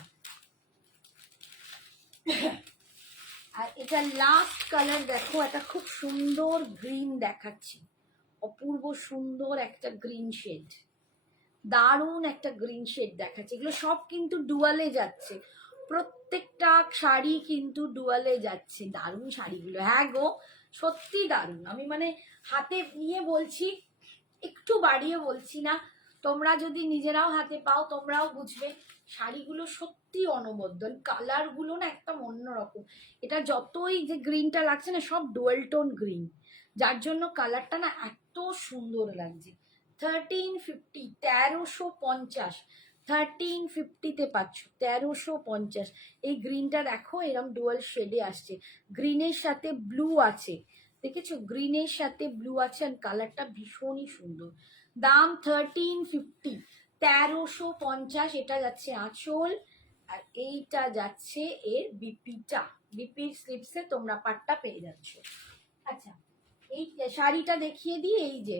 আর এটা লাস্ট কালার দেখো, এটা খুব সুন্দর গ্রিন দেখাচ্ছি, অপূর্ব সুন্দর একটা গ্রিন শেড, দারুণ একটা গ্রিন শেড দেখাচ্ছে। এগুলো সব কিন্তু ডুয়ালে যাচ্ছে, প্রত্যেকটা শাড়ি কিন্তু ডুয়ালে যাচ্ছে। দারুণ শাড়িগুলো, হ্যাঁ গো সত্যি দারুণ। আমি মানে হাতে নিয়ে বলছি, একটু বাড়িয়ে বলছি না, তোমরা যদি নিজেরাও হাতে পাও তোমরাও বুঝবে শাড়িগুলো সত্যি অনবদ্য। কালারগুলো না একদম অন্যরকম। এটা যতই যে গ্রিনটা লাগছে না, সব ডুয়েল টোন গ্রিন, যার জন্য কালারটা না এত সুন্দর লাগছে। 1350, 1350, 1350-তে পাচ্ছ, 1350। এই গ্রিনটা দেখো এরম ডুয়াল শেডে আসছে, গ্রিনের সাথে ব্লু আছে, দেখেছো গ্রিনের সাথে ব্লু আছে, আর কালারটা ভীষণই সুন্দর। দাম 1350, 1350। এটা যাচ্ছে আঁচল, আর এইটা যাচ্ছে এর বিপিটা, বিপির স্লিপসে তোমরা পাটটা পেয়ে যাচ্ছ। আচ্ছা এই শাড়িটা দেখিয়ে দিই, এই যে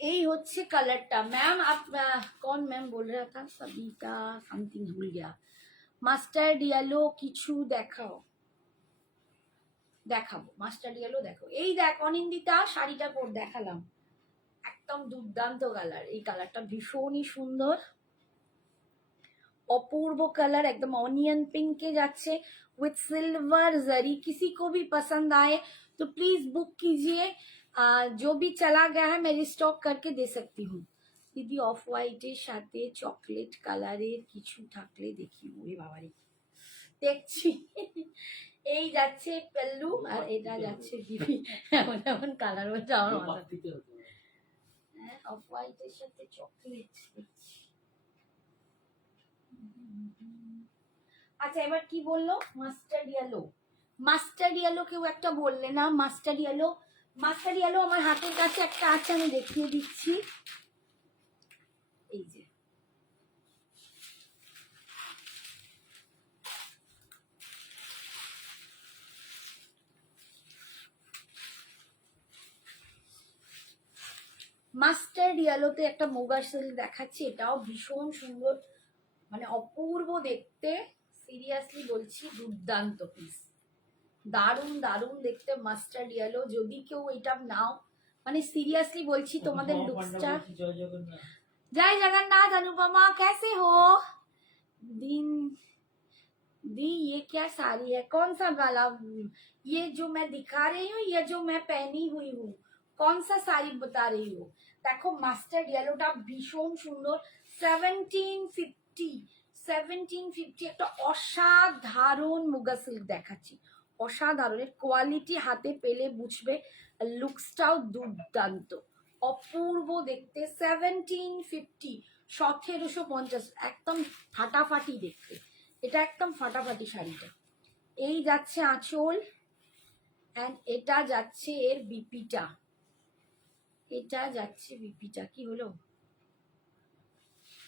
এই হচ্ছে কালারটা। मैम आप कौन मैम बोल रहा था, सबिता समथिंग भूल गया। মাস্টার্ড ইয়েলো কিছু দেখাও, দেখাবো মাস্টার্ড ইয়েলো। দেখো এই দেখ অনিন্দিতা, শাড়িটা পর দেখালাম, একদম দুর্দান্ত কালার। এই কালারটা ভীষণই সুন্দর, অপূর্ব কালার, একদম অনিয়ন পিঙ্কে যাচ্ছে উইথ सिल्वर जरी। किसी को भी पसंद आए तो प्लीज बुक कीजिए, जो भी चला गया है मैं रिस्टॉक करके दे सकती हूँ। দিদি অফ হোয়াইটের সাথে চকলেট কালারের কিছু থাকলে দেখি। ওরে বাবারে, দেখছি। এই যাচ্ছে পেল্লু, আর এটা যাচ্ছে বিবি। এমন এমন কালার বলছে আমার মাথা। হ্যাঁ অফ হোয়াইটের সাথে চকলেট দেখছি। আচ্ছা এবার কি বললো, মাস্টার্ড ইয়েলো, মাস্টার্ড ইয়েলো কেউ একটা বললে না, মাস্টার্ড ইয়েলো। মাস্টার্ড ইয়েলো আমার হাতের কাছে একটা আছে, আমি দেখিয়ে দিচ্ছি। এই যে মাস্টার্ড ইয়েলোতে একটা মোগা সিল্ক দেখাচ্ছি, এটাও ভীষণ সুন্দর, মানে অপূর্ব দেখতে, সিরিয়াসলি বলছি দুর্দান্ত পিস, দারুণ দারুণ দেখতে, মাস্টার্ড ইয়েলো। যদি কেউ এটা নাও, মানে সিরিয়াসলি বলছি তোমাদের লুকসটা। জয় জগন্নাথ। जय जगन्नाथ अनुपमा, कैसे हो? दिन दी ये क्या साड़ी है, कौन सा वाला? ये जो मैं दिखा रही हूँ, ये जो मैं पहनी हुई हूँ, कौन सा साड़ी बता रही हूँ? देखो মাস্টার্ড ইয়েলোটা ভীষণ সুন্দর। 1750 একটা অসাধারণ মুগা সিল্ক দেখাচ্ছি, অসাধারণ। এর কোয়ালিটি হাতে পেলে বুঝবে, লুকসটাও দুর্দান্ত, অপূর্ব দেখতে। 1750, 1750, একদম ফাটাফাটি দেখতে, এটা একদম ফাটাফাটি শাড়িটা। এই যাচ্ছে আঁচল, অ্যান্ড এটা যাচ্ছে এর বিপিটা, এটা যাচ্ছে বিপিটা। কি হলো?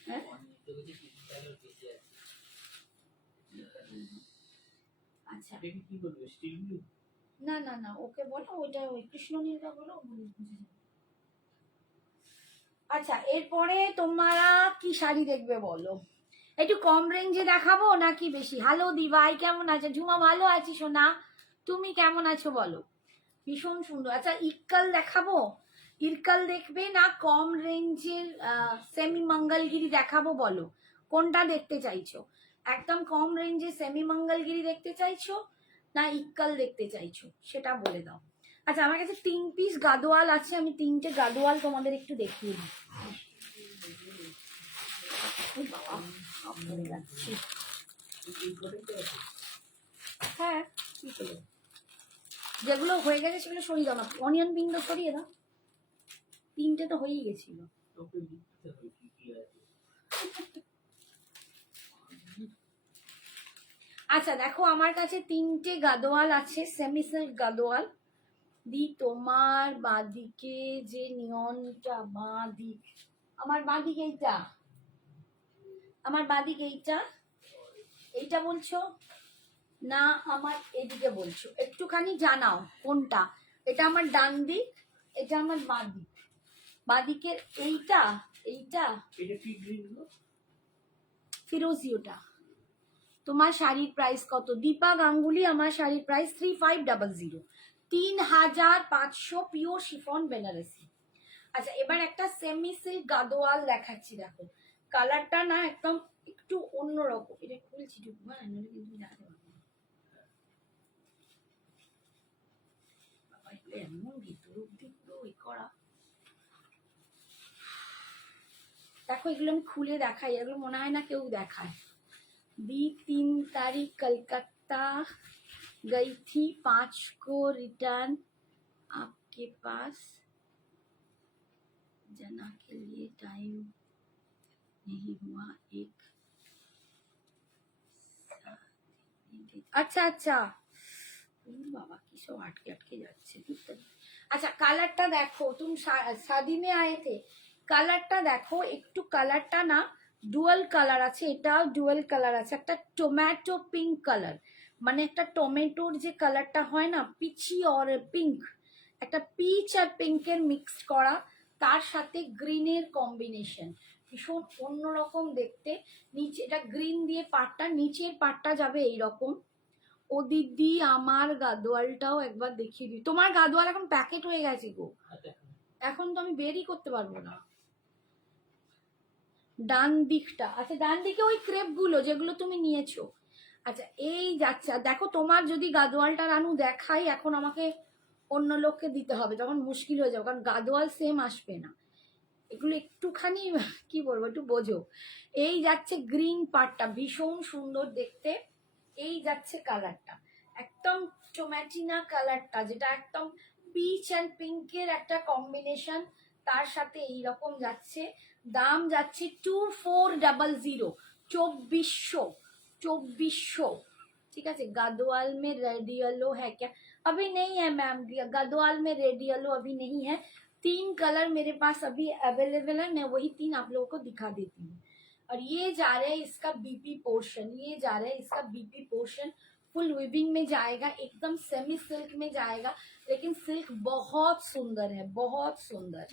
হ্যাঁ, আচ্ছা, দেখি কি বলবো, স্টিল ব্লু। না না না, ওকে বলো ওইটা, ওই কৃষ্ণ নীলটা বলো, বুঝে যাবে। আচ্ছা, এরপরে তোমরা কি শাড়ি দেখবে বলো? একটু কম রেঞ্জে দেখাবো নাকি বেশি? হ্যালো দিভাই, কেমন আছে? ঝুমা ভালো আছি সোনা, তুমি কেমন আছো বলো? ভীষণ সুন্দর। আচ্ছা, ইক্কাল দেখাবো? ইরকাল দেখবে না কম রেঞ্জের সেমি মঙ্গলগিরি দেখাবো বলো? কোনটা দেখতে চাইছো? একদম কম রেঞ্জে সেমি মঙ্গলগিরি দেখতে চাইছো না ইক্কাল দেখতে চাইছো, সেটা বলে দাও। আচ্ছা, আমার কাছে 3 পিস গাদোয়াল আছে, আমি 3টে গাদোয়াল তোমাদের একটু দেখিয়ে দিই। ওই বাবা, সব পড়ে যাচ্ছে। হ্যাঁ, কি করে? যেগুলো হয়ে গেছে সেগুলো সরিয়ে দাও না, অনিয়ন পিঙ্ক সরিয়ে দাও। 3টে তো হয়েই গেছিল। আচ্ছা দেখো, আমার কাছে 3টে গাদোয়াল আছে, সেমি সিল্ক গাদোয়াল। দি তোমার বাঁদিকে যে নিয়নটা, বাঁদিক, আমার বাঁদিক এইটা, আমার বাঁদিক এইটা, এইটা বলছো না আমার এদিকে বলছো? একটুখানি জানাও কোনটা। এটা আমার ডান দিক, এটা আমার বাঁ দিক। বাঁদিকের এইটা, এইটা ফিরোজি। ওটা তোমার শাড়ির প্রাইস কত? দীপা গাঙ্গুলি, আমার শাড়ির প্রাইস 3500, 3500, পিওর শিফন বেনারসি। আচ্ছা, এবার একটা সেমি সিল্ক গাদোয়াল দেখাচ্ছি, দেখো কালারটা না একদম একটু অন্যরকম। এটা খুলছি টুকু, হ্যাঁ, নাহলে কিন্তু দেখাতে পারবো না। বাবা, এগুলো এমন ভিতর অব্দি পুরো ওই করা। দেখো, এগুলো আমি খুলে দেখাই, এগুলো মনে হয় না কেউ দেখায়। 3 तारीख कलकत्ता गई थी, 5 को रिटर्न आपके पास जना के लिए टाइम नहीं हुआ, एक अच्छा अच्छा, বাবা কি সব আটকে আটকে যাচ্ছে। আচ্ছা, কালারটা দেখো, তুমি শাদি মে আয়ে থে, কালারটা দেখো একটু, কালারটা না ডুয়াল কালার আছে, এটাও ডুয়াল কালার আছে, একটা টমেটো পিঙ্ক কালার, মানে একটা টমেটোর যে কালারটা হয় না, পিচি আর পিঙ্ক, একটা পিচ আর পিঙ্কের মিক্স করা, তার সাথে গ্রিনের কম্বিনেশন, ভীষণ অন্যরকম দেখতে। নিচে এটা গ্রিন দিয়ে পাটটা, নিচের পাটটা যাবে এইরকম। ও দিদি, আমার গাদোয়ালটাও একবার দেখিয়ে দিই। তোমার গাদোয়াল এখন প্যাকেট হয়ে গেছে গো, এখন তো আমি বেরই করতে পারবো না। ডান দিকটা, আচ্ছা ডান দিকে ওই ক্রেপ গুলো যেগুলো তুমি নিয়েছো। আচ্ছা, এই যাচ্ছে। দেখো, তোমার যদি গাদোয়ালটা রানু দেখাই, এখন আমাকে অন্য লোককে দিতে হবে, তখন মুশকিল হয়ে যাবে, কারণ গাদোয়াল সেম আসবে না। এগুলো একটুখানি কি বলবো, একটু বোঝো। এই যাচ্ছে গ্রিন পার্টটা, ভীষণ সুন্দর দেখতে। এই যাচ্ছে কালারটা, একদম টোম্যাটিনা কালারটা, যেটা একদম পিচ অ্যান্ড পিঙ্কের একটা কম্বিনেশন, তার সাথে এইরকম যাচ্ছে। দাম যাচ্ছে 2400, 2400। ঠিক আছে, गदवाल में रेड येलो है क्या? अभी नहीं है मैम, गदवाल में रेड येलो अभी नहीं है। 3 कलर मेरे पास अभी अवेलेबल है, मैं वही 3 आप लोगों को दिखा देती हूँ। और ये जा रहा है इसका बीपी पोर्शन, ये जा रहा है इसका बीपी पोर्शन, फुल विविंग में जाएगा, एकदम सेमी सिल्क में जाएगा, लेकिन सिल्क बहुत सुंदर है, बहुत सुंदर।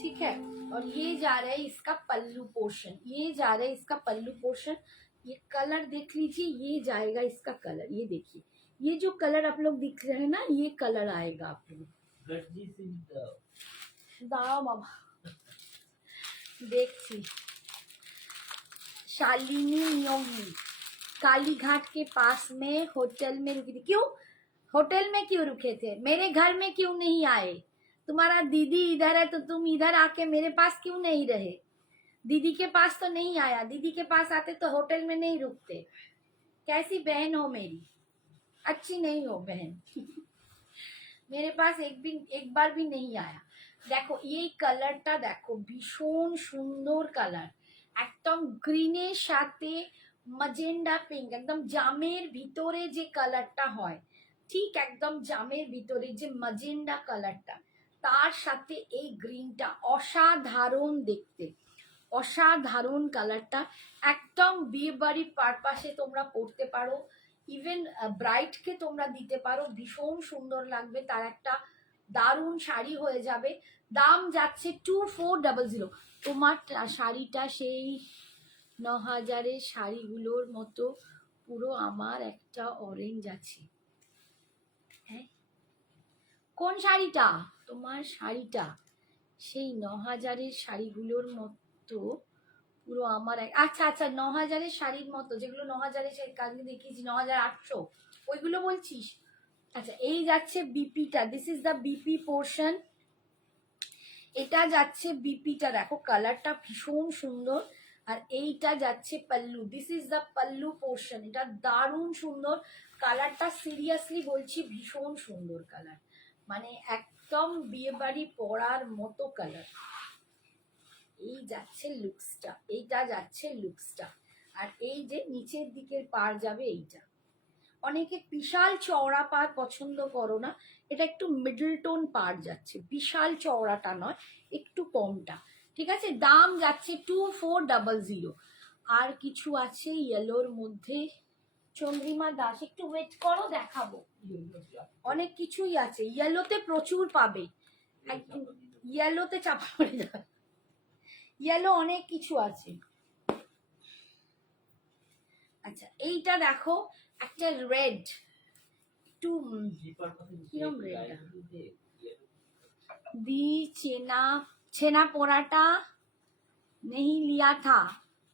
ठीक है, और ये जा रहा है इसका पल्लू पोर्शन, ये जा रहा है इसका पल्लू पोर्शन। ये कलर देख लीजिए, ये जाएगा इसका कलर, ये देखिए, ये जो कलर आप लोग दिख रहे हैं ना, ये कलर आएगा आप लोग। दाओ बाबा देखिए, शालिनी नियोगी कालीघाट के पास में होटल में रुकी थी। क्यों होटल में क्यों रुके थे? मेरे घर में क्यों नहीं आए? तुम्हारा दीदी इधर है तो तुम इधर आके मेरे पास क्यों नहीं रहे? दीदी के पास तो नहीं आया, दीदी के पास आते तो होटल में नहीं रुकते। कैसी बहन हो मेरी? अच्छी नहीं हो बहन। मेरे पास एक बार भी नहीं आया। দেখো এই কালারটা দেখো, ভীষণ সুন্দর কালার, একদম গ্রিনের সাথে ম্যাজেন্ডা পিঙ্ক, একদম জামের ভিতরে যে কালারটা হয়, ঠিক একদম জামের ভিতরে যে ম্যাজেন্ডা কালারটা, তার সাথে এই গ্রিনটা অসাধারণ দেখতে, অসাধারণ কালারটা। একদম বিয়ে বাড়ির পারপাসে তোমরা পরতে পারো, ইভেন ব্রাইডকে তোমরা দিতে পারো, ভীষণ সুন্দর লাগবে, তার একটা দারুণ শাড়ি হয়ে যাবে। দাম যাচ্ছে 2400। তোমার শাড়িটা সেই 9000-এর শাড়িগুলোর মতো পুরো আমার একটা অরেঞ্জ আছে। হ্যাঁ, কোন শাড়িটা? তোমার শাড়িটা সেই 9000-এর শাড়িগুলোর মতো পুরো আমার আচ্ছা আচ্ছা, 9000-এর শাড়ির মতো, যেগুলো 9000-এর শাড়ি কালকে দেখিয়েছি, 9800, ওইগুলো বলছিস? আচ্ছা, এই যাচ্ছে বিপিটা, this is the BP portion. এটা যাচ্ছে বিপিটা, দেখো কালারটা ভীষণ সুন্দর। আর এইটা যাচ্ছে pallu, this is the pallu portion. এটা দারুণ সুন্দর কালারটা, সিরিয়াসলি বলছি ভীষণ সুন্দর কালার, মানে একদম বিয়ে বাড়ি পরার মতো কালার। এই যাচ্ছে লুকসটা, এইটা যাচ্ছে লুকসটা। আর এই যে নিচের দিকের পার যাবে এইটা। অনেকে বিশাল চওড়া পার পছন্দ করো না, এটা একটু মিডল টোন পার যাচ্ছে, বিশাল চওড়াটা নয়, একটু কমটা। ঠিক আছে, দাম যাচ্ছে 2400। আর কিছু আছে ইয়েলোর মধ্যে, চন্দ্রিমা দাস একটু ওয়েট করো, দেখাবো। অনেক কিছুই আছে ইয়েলোতে, প্রচুর পাবে, ইয়েলোতে চাপা পড়ে যাবে, ইয়েলো অনেক কিছু আছে। আচ্ছা, এইটা দেখো একটা রেড, একটু কিরম রেড दी छेना पोराटा नहीं लिया था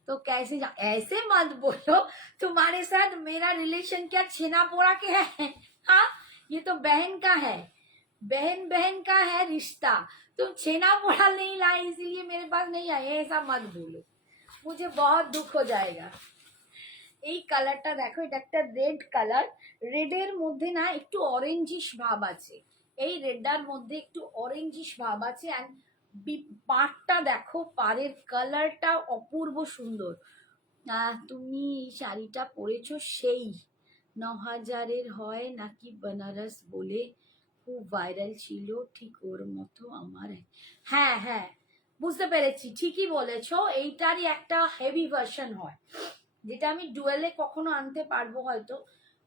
तो कैसे ऐसे मत बोलो, तुम्हारे साथ मेरा रिलेशन क्या छेना पोरा के है? हाँ, ये तो बहन का है, बहन बहन का है रिश्ता। तुम छेना पोरा नहीं लाई इसीलिए मेरे पास नहीं आए, ऐसा मत बोलो, मुझे बहुत दुख हो जाएगा। এই কালারটা দেখো, এটা একটা রেড কালার, রেডের মধ্যে না একটু অরেঞ্জিশ ভাব আছে, এই রেডটার মধ্যে একটু অরেঞ্জিশ ভাব আছে। এন্ড পাড়টা দেখো, পাড়ের কালারটা অপূর্ব সুন্দর। তুমি এই শাড়িটা পরেছো সেই 9000-এর হয় নাকি বেনারস বলে খুব ভাইরাল ছিল, ঠিক ওর মতো আমার। হ্যাঁ হ্যাঁ, বুঝতে পেরেছি, ঠিকই বলেছো, এইটারই একটা হেভি ভার্সন হয়, যেটা আমি ডুয়েলে কখনো আনতে পারবো হয়তো।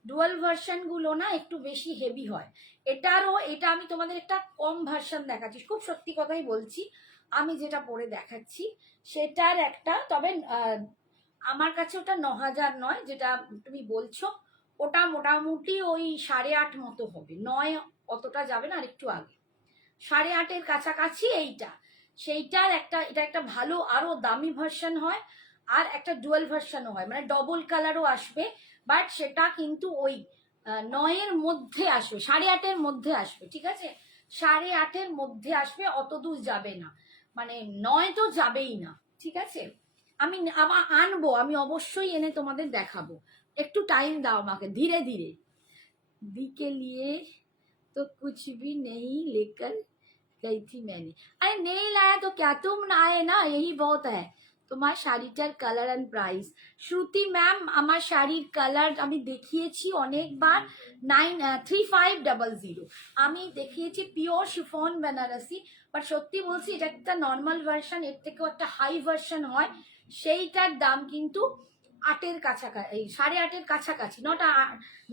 ডুয়েল ভার্সন গুলো না একটু বেশি হেভি হয়, এটারও। এটা আমি তোমাদের একটা কম ভার্সন দেখাচ্ছি, খুব সত্যি কথাই বলছি, আমি যেটা পরে দেখাচ্ছি সেটার একটা, তবে আমার কাছে ওটা 9000 নয়, যেটা তুমি বলছো ওটা মোটামুটি ওই 8.5 মতো হবে, 9 অতটা যাবে না, আর একটু আগে 8.5-এর কাছাকাছি এইটা। সেইটার একটা, এটা একটা ভালো আরো দামি ভার্সন হয়, আর একটা ডুয়েল ভার্সনও হয়, মানে ডবল কালারও আসবে, বাট সেটা কিন্তু ওই 9-এর মধ্যে আসবে, 8.5-এর মধ্যে আসবে। ঠিক আছে, 8.5-এর মধ্যে আসবে, অত দূর যাবে না, মানে 9 তো যাবেই না। ঠিক আছে, আমি আবার আনবো, আমি অবশ্যই এনে তোমাদের দেখাবো, একটু টাইম দাও আমাকে, ধীরে ধীরে। दी के लिए तो कुछ भी नहीं लेकर गई थी मैंने। अरे नहीं लाया तो क्या, तुम ना आए ना, यही बहुत है। তোমার শাড়িটার colour and price, Shruti ma'am আমার শাড়ির কালার আমি দেখিয়েছি অনেকবার, 3500। আমি দেখিয়েছি পিওর শিফন বেনারসি, বাট সত্যি বলছি এটা একটা নর্মাল ভার্সন, এর থেকেও একটা হাই ভার্সন হয়, সেইটার দাম কিন্তু 8-এর কাছাকাছি, এই 8:30-এর কাছাকাছি,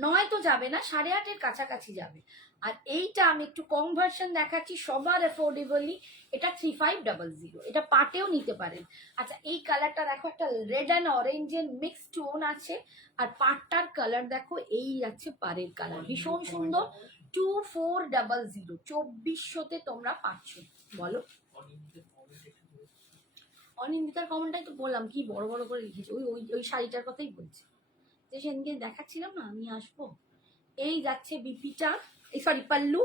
9 তো যাবে না, 8:30-এর কাছাকাছি যাবে। আর এইটা আমি একটু কম ভার্সন দেখাচ্ছি সবার অ্যাফোর্ডেবলি, এটা 3500, এটা পাটেও নিতে পারেন। আচ্ছা এই কালারটা দেখো, একটা রেড অ্যান্ড অরেঞ্জের মিক্স টোন আছে, আর পাটটার কালার দেখো, এই আছে পাড়ের কালার, ভীষণ সুন্দর। 2400, 2400-তে তোমরা পাচ্ছ। বলো, অনিন্দিতার কমেন্টটাই তো বললাম, কি বড় বড় করে লিখেছে, ওই ওই ওই শাড়িটার কথাই বলছি, যে সেদিনকে দেখাচ্ছিলাম না, আমি আসবো। এই যাচ্ছে বিপিটা, এই sorry pallu,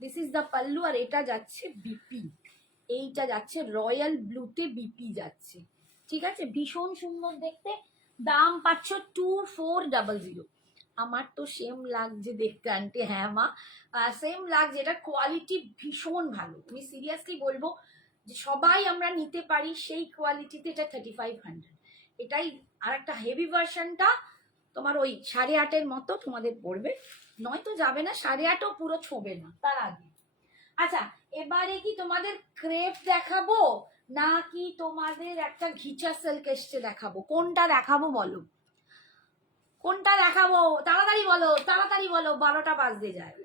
this is the pallu, আর এটা যাচ্ছে বিপি, এইটা যাচ্ছে রয়্যাল ব্লুতে বিপি যাচ্ছে, ঠিক আছে, ভীষণ সুন্দর দেখতে। দাম পাচ্ছ 2400। আমার তো সেম লাগছে দেখতে আন্টি, হ্যাঁ মা সেম লাগছে, এটা কোয়ালিটি ভীষণ ভালো, আমি সিরিয়াসলি বলবো যে সবাই আমরা নিতে পারি সেই কোয়ালিটিতে, এটা 3500। এটাই আর একটা হেভি ভার্সনটা তোমার ওই 8:30-এর মতো তোমাদের পড়বে, নয়তো যাবে না, 8:30ও পুরো ছোবে না তার আগে। আচ্ছা এবারে কি তোমাদের ক্রেপ দেখাবো নাকি তোমাদের একটা ঘিচা সিল্ক এসছে দেখাবো, কোনটা দেখাবো বলো, কোনটা দেখাবো, তাড়াতাড়ি বলো, তাড়াতাড়ি বলো, 12টা বাজতে যায়,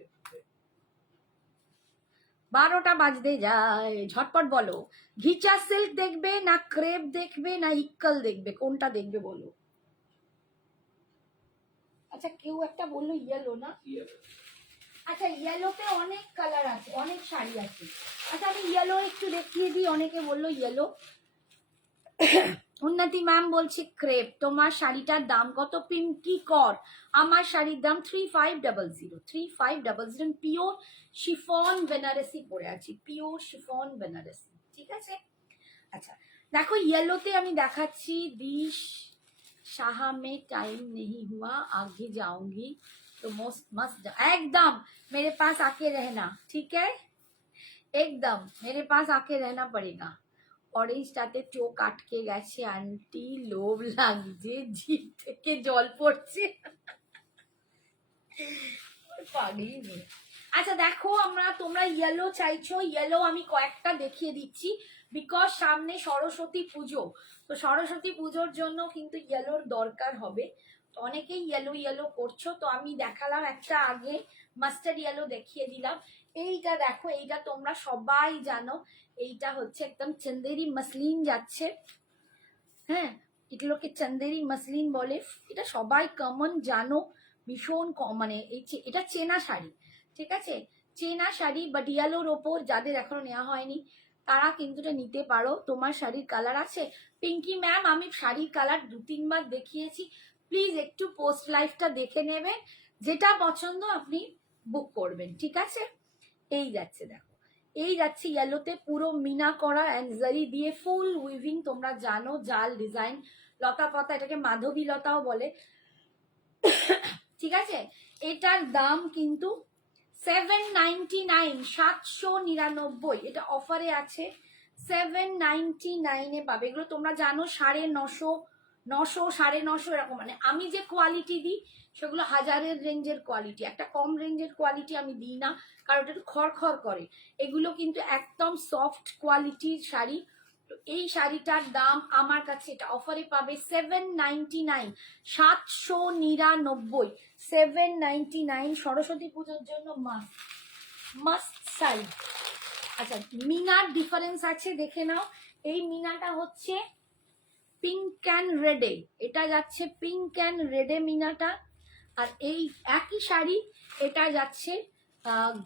12টা বাজতে যায়, ঝটপট বলো। ঘিচা সিল্ক দেখবে না ক্রেপ দেখবে না ইক্কল দেখবে, কোনটা দেখবে বলো। আচ্ছা কেউ একটা বললো ইয়েলো না, আচ্ছা ইয়েলোতে অনেক কালার আছে, অনেক শাড়ি আছে। আচ্ছা আমি ইয়েলো একটু দেখিয়ে দিই, অনেকে বললো ইয়েলো। উন্নতি ম্যাম বলছে ক্রেপ, তোমার শাড়িটার দাম কত পিঙ্কি কর? আমার শাড়ির দাম 3500, 3500, পিওর শিফন বেনারসি পরে আছি, পিওর শিফন বেনারসি, ঠিক আছে। আচ্ছা দেখো ইয়েলোতে আমি দেখাচ্ছি, দিশ शाह में टाइम नहीं हुआ, आगे जाऊंगी तो मस्त एकदम मेरे पास आके रहना, ठीक है, एकदम मेरे पास आके रहना पड़ेगा। অরেঞ্জটাতে চোখ আটকে গেছে আন্টি, লোভ লাগছে, জিভ থেকে জল পড়ছে, পাগলি মেয়ে। আচ্ছা দেখো আমরা, তোমরা ইয়েলো চাইছো, ইয়েলো আমি কয়েকটা দেখিয়ে দিচ্ছি, বিকজ সামনে সরস্বতী পুজো, তো সরস্বতী পুজোর জন্য কিন্তু ইয়েলোর দরকার হবে, তো অনেকেই ইয়েলো ইয়েলো করছো, তো আমি দেখালাম একটা আগে মাস্টার্ড ইয়েলো দেখিয়ে দিলাম। এইটা দেখো, এইটা তোমরা সবাই জানো, এইটা হচ্ছে একদম চন্দেরি মসলিন যাচ্ছে, হ্যাঁ এগুলোকে চন্দেরি মসলিন বলে, এটা সবাই কমন জানো, ভীষণ মানে এটা চেনা শাড়ি, ঠিক আছে, চেনা শাড়ি, বাট ইয়েলোর ওপর যাদের এখনো নেওয়া হয়নি তারা কিন্তু এটা নিতে পারো। তোমার শাড়ির কালার আছে পিঙ্কি ম্যাম, আমি শাড়ির কালার 2-3 বার দেখিয়েছি, প্লিজ একটু পোস্ট লাইফটা দেখে নেবেন, যেটা পছন্দ আপনি বুক করবেন, ঠিক আছে। এই যাচ্ছে দেখো, এই যাচ্ছে ইয়েলোতে পুরো মিনা করা অ্যান্ড জারি দিয়ে ফুল উইভিং, তোমরা জানো জাল ডিজাইন, লতা পাতা, এটাকে মাধবী লতাও বলে, ঠিক আছে। এটার দাম কিন্তু 799, 799, এটা অফারে আছে, 799-এ পাবে। এগুলো তোমরা জানো 950, 900, 950 এরকম, মানে আমি যে কোয়ালিটি দিই সেগুলো 1000-এর রেঞ্জের কোয়ালিটি, একটা কম রেঞ্জের কোয়ালিটি আমি দিই না, কারণ ওটা একটু খড়খড় করে, এগুলো কিন্তু একদম সফট কোয়ালিটির শাড়ি। তো এই শাড়িটার দাম আমার কাছে, এটা অফারে পাবে 799, 799, 799, সরস্বতী পুজোর জন্য মাস্ট মাস্ট শাড়ি। আচ্ছা মিনার ডিফারেন্স আছে দেখে নাও, এই মিনাটা হচ্ছে পিঙ্ক অ্যান্ড রেডে, এটা যাচ্ছে পিঙ্ক অ্যান্ড রেডে মিনাটা, আর এই একই শাড়ি এটা যাচ্ছে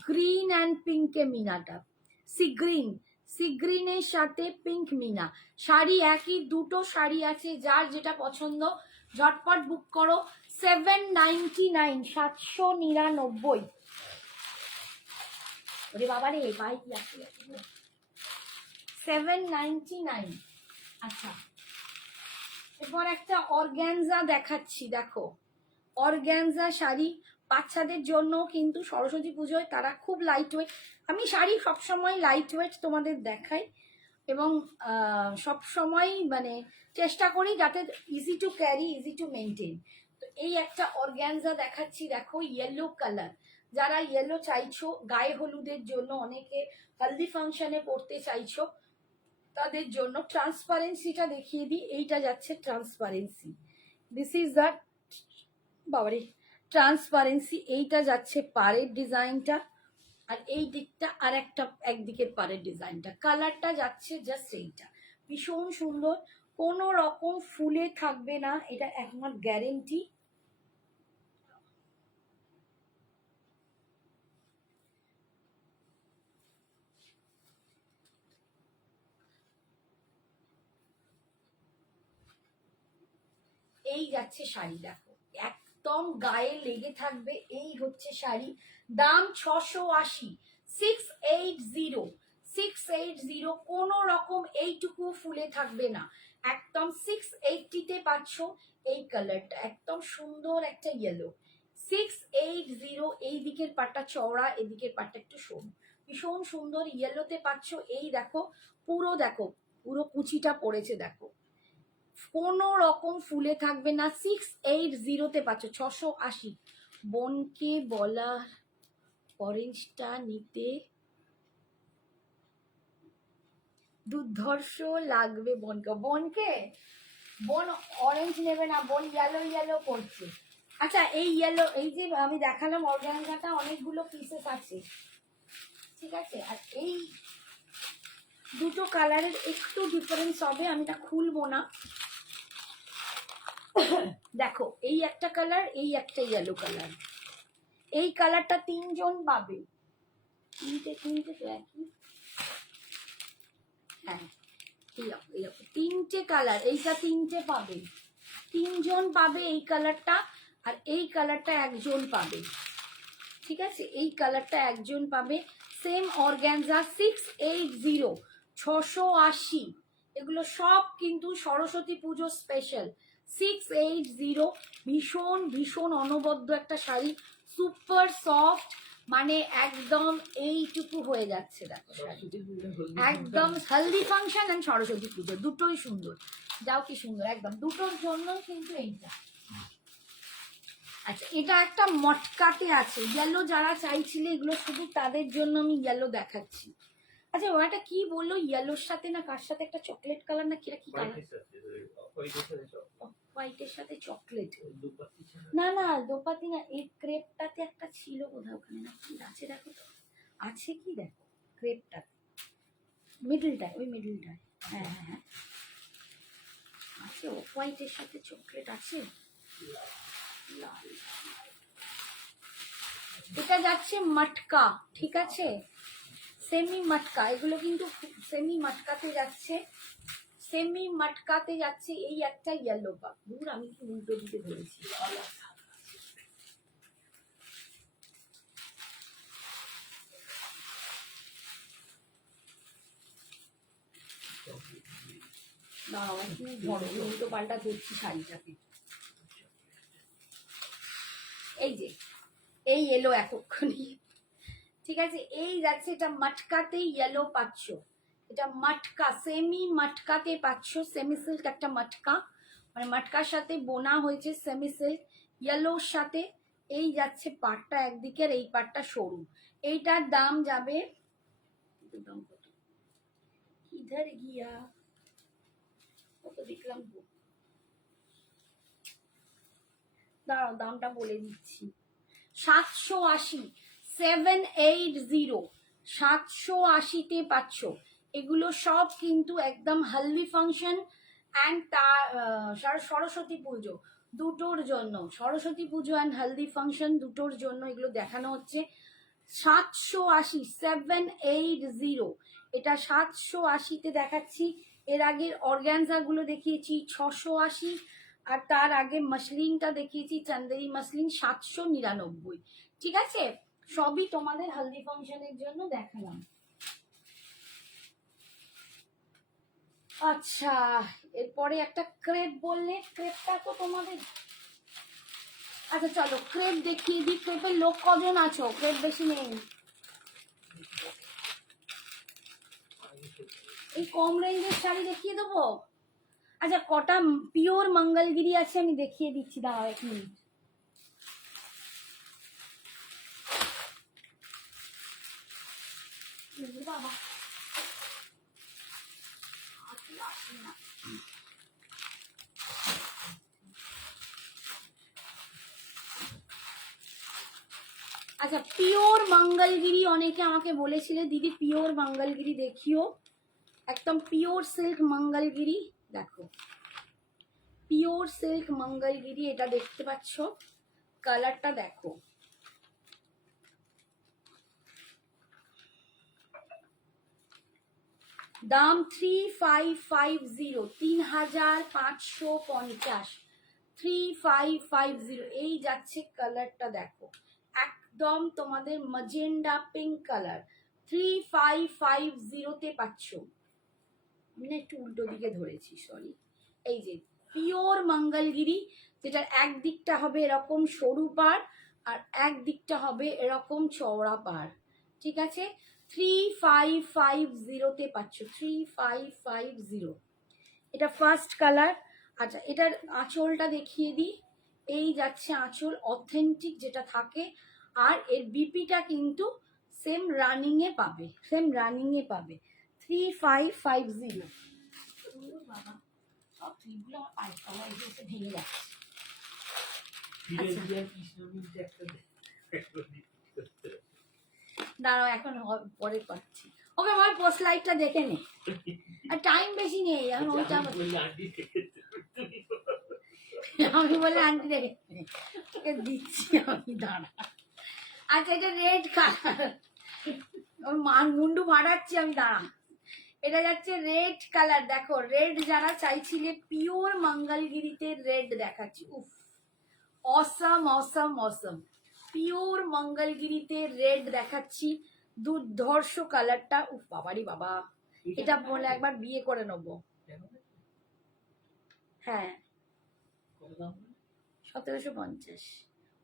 গ্রিন অ্যান্ড পিঙ্কে মিনাটা, সি গ্রিন, সি গ্রিনের সাথে পিঙ্ক মিনা, শাড়ি একই, দুটো শাড়ি আছে, যার যেটা পছন্দ ঝটপট বুক করো। 799, 799, ওরে বাবা রে ভাই কি আছে, 799। আচ্ছা এরপর একটা অর্গ্যানজা দেখাচ্ছি, দেখো অর্গ্যানজা শাড়ি, বাচ্চাদের জন্য কিন্তু সরস্বতী পুজোয় তারা খুব লাইট ওয়েট, আমি শাড়ি সবসময় লাইট ওয়েট তোমাদের দেখাই, এবং সবসময় মানে চেষ্টা করি যাতে easy to carry, easy to maintain. তো এই একটা অর্গ্যানজা দেখাচ্ছি, দেখো ইয়েলো কালার, যারা ইয়েলো চাইছো গায়ে হলুদের জন্য, অনেকে হলদি ফাংশনে পড়তে চাইছো, তাদের জন্য ট্রান্সপারেন্সিটা দেখিয়ে দিই, এইটা যাচ্ছে ট্রান্সপারেন্সি, দিস ইজ দ্য বাবারে ট্রান্সপারেন্সি। এইটা যাচ্ছে পাড়ের ডিজাইনটা, আর এই দিকটা আর একটা একদিকের পাড়ের ডিজাইনটা, কালারটা যাচ্ছে জাস্ট এইটা, ভীষণ সুন্দর, কোনো রকম ফুলে থাকবে না, এটা একমাত্র গ্যারেন্টি। এই যাচ্ছে শাড়ি, দেখো একদম গায়ে লেগে থাকবে, এই হচ্ছে শাড়ি, দাম 680, 680, 680, কোনো রকম এইটুকু ফুলে থাকবে না, একদম 680-তে পাচ্ছ। এই কালারটা একদম সুন্দর একটা ইয়েলো, 680, এই দিকের পাটটা চওড়া, এদিকের পাটটা একটু সরু, ভীষণ সুন্দর ইয়েলোতে পাচ্ছ। এই দেখো দেখো পুরো কুচিটা পড়েছে, দেখো কোনো রকম ফুলে থাকবে না, 680-তে পাচ্ছ, 680। বোনকে বলার অরেঞ্জটা নিতে দুর্ধর্ষ লাগবে, বোনকে বোন অরেঞ্জ নেবে না, বোন ইয়েলো ইয়েলো করছে। আচ্ছা এই ইয়েলো, এই যে আমি দেখালাম অর্গানজাটা অনেকগুলো পিসেস আছে, ঠিক আছে, আর এই দুটো কালারের একটু ডিফারেন্স হবে, আমি এটা খুলবো না। দেখো এই একটা কালার, এই একটা ইয়েলো কালার, এই কালারটা 3জন পাবে, তিনটে তো একই, হ্যাঁ এইরকম 3টে কালার, এইটা 3টে পাবে, 3জন পাবে এই কালারটা, আর এই কালারটা একজন পাবে, ঠিক আছে, এই কালারটা একজন পাবে। সেম অর্গ্যানজা, 680, 680, এগুলো সব কিন্তু সরস্বতী পুজো স্পেশাল, 680, ভীষণ ভীষণ অনবদ্য একটা শাড়ি, সুপার সফট, মানে একদম এইটুকু হয়ে যাচ্ছে, দেখো শাড়ি একদম হলদি ফাংশন এন্ড সরস্বতী পুজো দুটোই সুন্দর, যাও কি সুন্দর, একদম দুটোর জন্য কিন্তু এইটা। আচ্ছা এটা একটা মটকাতে আছে, ইয়েলো যারা চাইছিলে এগুলো শুধু তাদের জন্য আমি ইয়েলো দেখাচ্ছি। আচ্ছা ওটা কি বললো, ইয়েলোর সাথে না কার সাথে একটা চকলেট কালার না কিরা কি কালার, হোয়াইটের সাথে চকলেট, না না দোপাতি না, এই ক্রেপটাতে একটা ছিল বোধহয় ওখানে, না কি আছে দেখো তো, আছে কি দেখো ক্রেপটাতে, মিডলটায়, ওই মিডলটায়, হ্যাঁ হ্যাঁ হ্যাঁ আছে, অফ হোয়াইটের সাথে চকলেট আছে, লাল, এটা যাচ্ছে মটকা, ঠিক আছে, সেমি মটকা, এগুলো কিন্তু সেমি মটকাতে যাচ্ছে, সেমি মটকাতে যাচ্ছে। এই একটা ইয়েলো পাক, দূর আমি কি উল্টো দিতে ধরেছি, না একটু ধরো, উল্টো পাল্টা করছি শাড়িটাকে, এই যে এই এলো এতক্ষণই, ঠিক আছে, এই যাচ্ছে, এটা মটকাতে ইয়েলো পাচ্ছ, এটা মটকা, সেমি মটকাতে পাচ্ছ, সেমি সিল্ক একটা মটকা, মানে মটকার সাথে বোনা হয়েছে সেমি সিল্ক, ইয়েলোর সাথে, এই যাচ্ছে পাটটা একদিকে আর এই পাটটা সরু, এইটার দাম যাবে, দাম কত, কিধার গিয়া, কত দেখলাম, দাঁড়াও দামটা বলে দিচ্ছি, 780, 780, 780-তে পাচ্ছ, এগুলো সব কিন্তু একদম হলদি ফাংশন অ্যান্ড সরস্বতী পুজো দুটোর জন্য, সরস্বতী পুজো অ্যান্ড হলদি ফাংশন দুটোর জন্য এগুলো দেখানো হচ্ছে। 780, 780, এটা 780-তে দেখাচ্ছি, এর আগের অর্গ্যানজাগুলো দেখিয়েছি 680, আর তার আগে মসলিনটা দেখিয়েছি চান্দেরি মসলিন 799, ঠিক আছে, সবই তোমাদের হলদি ফাংশনের জন্য দেখালাম। আচ্ছা এরপরে একটা ক্রেপ বললে, ক্রেপটা তো তোমাদের, আচ্ছা চলো ক্রেপ দেখিয়ে দিই, ক্রেপের লোক কজন আছো, ক্রেপ বেশি নেই, এই কম রেঞ্জের শাড়ি দেখিয়ে দেবো, আচ্ছা কটা পিওর মঙ্গলগিরি আছে আমি দেখিয়ে দিচ্ছি, দাঁড়াও 1 মিনিট, বাবা আচ্ছা, পিওর মঙ্গলগিরি অনেকে আমাকে বলেছিলে দিদি পিওর মঙ্গলগিরি দেখিও, একদম পিওর সিল্ক মঙ্গলগিরি। দেখো পিওর সিল্ক মঙ্গলগিরি, এটা দেখতে পাচ্ছ, কালারটা দেখো, দাম 3550, 3550, 3550। এই যাচ্ছে কালারটা দেখো, একদম তোমাদের ম্যাজেন্ডা পিঙ্ক কালার, 3550-তে পাচ্ছ। আমি না একটু উল্টো দিকে ধরেছি, সরি। এই যে পিওর মঙ্গলগিরি, যেটার এক দিকটা হবে এরকম সরু পাড় আর এক দিকটা হবে এরকম চওড়া পাড়, ঠিক আছে? 3550-তে পাচ্ছ, 3550। এটা ফার্স্ট কালার। আচ্ছা, এটার আঁচলটা দেখিয়ে দিই। এই যাচ্ছে আঁচল, অথেন্টিক যেটা থাকে। আর এর বিপিটা কিন্তু সেম রানিং এ পাবে, সেম রানিং এ পাবে। 3550। বাবা, সব ক্লিপগুলো আমার পায়ের তলায় এসে ভেঙে যাচ্ছে। ফিরোজিয়ার কৃষ্ণনীলটা একটা দাঁড়াও, এখন পরে পাচ্ছি। ওকে বল, পোস্ট লাইটটা দেখে নে, আর টাইম বেশি নেই এখন। ওইটা বললে আন্টি থেকে আমি বলে আন্টি দেখে নে, ওকে দিচ্ছি আমি, দাঁড়া। আচ্ছা, এটা রেড কালার, ওর মুন্ডু ফাটাচ্ছি আমি, দাঁড়া। এটা যাচ্ছে রেড কালার, দেখো রেড যারা চাইছিলে পিওর মঙ্গলগিরিতে রেড দেখাচ্ছি। উফ, অসাম অসাম অসাম, পিওর মঙ্গলগিরিতে রেড দেখাচ্ছি, দুর্ধর্ষ কালারটা। উফ বাবারি বাবা, এটা বলে একবার বিয়ে করে নেবো। হ্যাঁ, কত দাম? 1750।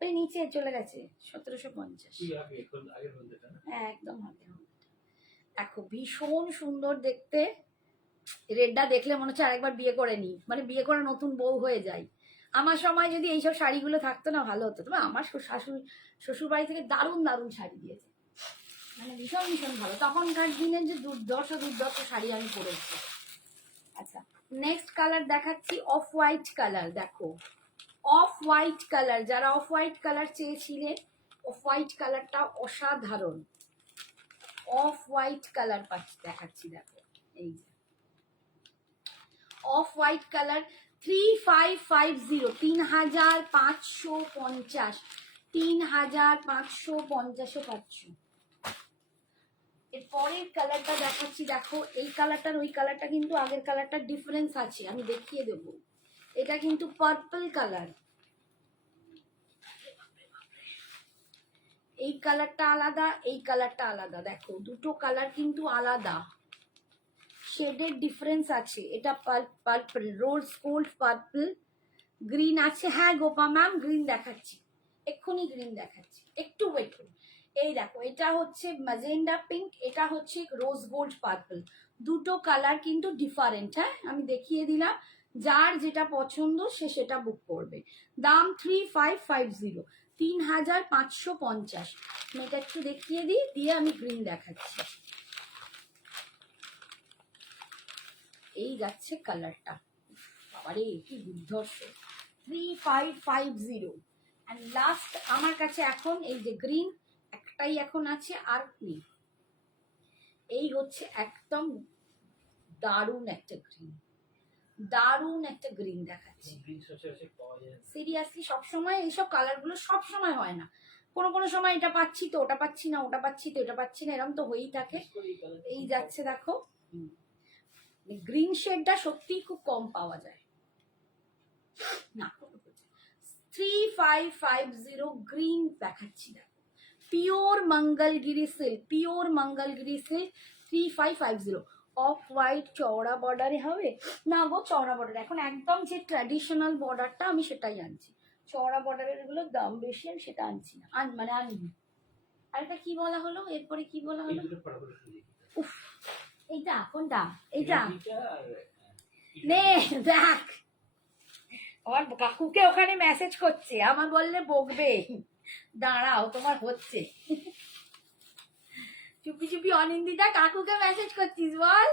ওই নিচে চলে গেছে, 1750। কি আগে এখন আগের বন্ধুটা না? হ্যাঁ, একদম হাতে হাতে। দেখো ভীষণ সুন্দর দেখতে, রেডটা দেখলে মনে হচ্ছে আরেকবার বিয়ে করে নি, মানে বিয়ে করে নতুন বউ হয়ে যায়। আমার সময় যদি এইসব শাড়িগুলো থাকতো না, ভালো হতো। তবে আমার শ্বশুর বাড়ি থেকে দারুণ দারুণ শাড়ি দিয়েছে, মানে ভীষণ ভীষণ ভালো। তখনকার দিনের যে দুর্দর্শ দুর্দর্শ শাড়ি আমি পরেছি। আচ্ছা, নেক্সট কালার দেখাচ্ছি, অফ হোয়াইট কালার। দেখো অফ হোয়াইট কালার, যারা অফ হোয়াইট কালার চেয়েছিলেন, অফ হোয়াইট কালারটা অসাধারণ। অফ হোয়াইট কালার দেখাচ্ছি, দেখো এই যে অফ হোয়াইট কালার, 3550, 3550, 3550 পাচ্ছ। এর পরের কালারটা দেখাচ্ছি, দেখো এই কালারটার ওই কালারটা কিন্তু আগের কালারটার ডিফারেন্স আছে, আমি দেখিয়ে দেব। এটা কিন্তু পার্পল কালার, এই কালারটা আলাদা, এই কালারটা আলাদা। দেখো দুটো কালার কিন্তু আলাদা, শেডের ডিফারেন্স আছে। এটা purple, rose gold purple, green আছে। হ্যাঁ গোপা ম্যাম, গ্রিন দেখাচ্ছি, এক্ষুনি গ্রিন দেখাচ্ছি, একটু ওয়েট করুন। এই দেখো, এটা হচ্ছে ম্যাজেন্ডা পিঙ্ক, এটা হচ্ছে রোজ গোল্ড পার্পল, দুটো কালার কিন্তু ডিফারেন্ট। হ্যাঁ, আমি দেখিয়ে দিলাম, যার যেটা পছন্দ সে সেটা বুক করবে। দাম 3550, 3550। আমি এটা একটু দেখিয়ে দিই, দিয়ে আমি গ্রিন দেখাচ্ছি। এই যাচ্ছে কালারটা, বাবারে কি দুর্ধর্ষ, 3550। অ্যান্ড লাস্ট আমার কাছে এখন এই যে গ্রিন একটাই এখন আছে, আর নেই। এই হচ্ছে একদম দারুণ একটা গ্রিন, দারুণ একটা গ্রিন দেখাচ্ছি। গ্রিন সচরাচর পাওয়া যায় না। সিরিয়াসলি সবসময় এইসব কালারগুলো সবসময় হয় না, কোনো কোনো সময় এটা পাচ্ছি তো ওটা পাচ্ছি না, ওটা পাচ্ছি তো এটা পাচ্ছি না, এরকম তো হয়েই থাকে। বিশেষ করে এই কালারটা এই যাচ্ছে দেখো, গ্রিন শেডটা সত্যিই খুব কম পাওয়া যায় না। 3550 গ্রিন দেখাচ্ছি, দেখো pure Mangalagiri silk, pure Mangalagiri silk, 3550। Off white চওড়া বর্ডারে হবে না গো, চওড়া বর্ডার এখন একদম যে ট্র্যাডিশনাল বর্ডারটা আমি সেটাই আনছি, চওড়া বর্ডারের এগুলো দাম বেশি, আমি সেটা আনছি না, মানে আনিনি। আর এটা কি বলা হলো, এরপরে কি বলা এই হলো? দুটো ফটাফট শুনে উফ, এইটা কোনটা? এইটা এইটা আর নে দেখ, আমার কাকুকে ওখানে মেসেজ করছে, আমার বললে বকবে, দাঁড়াও তোমার হচ্ছে। চুপি চুপি অনিন্দিতা কাকুকে মেসেজ করছিস বল।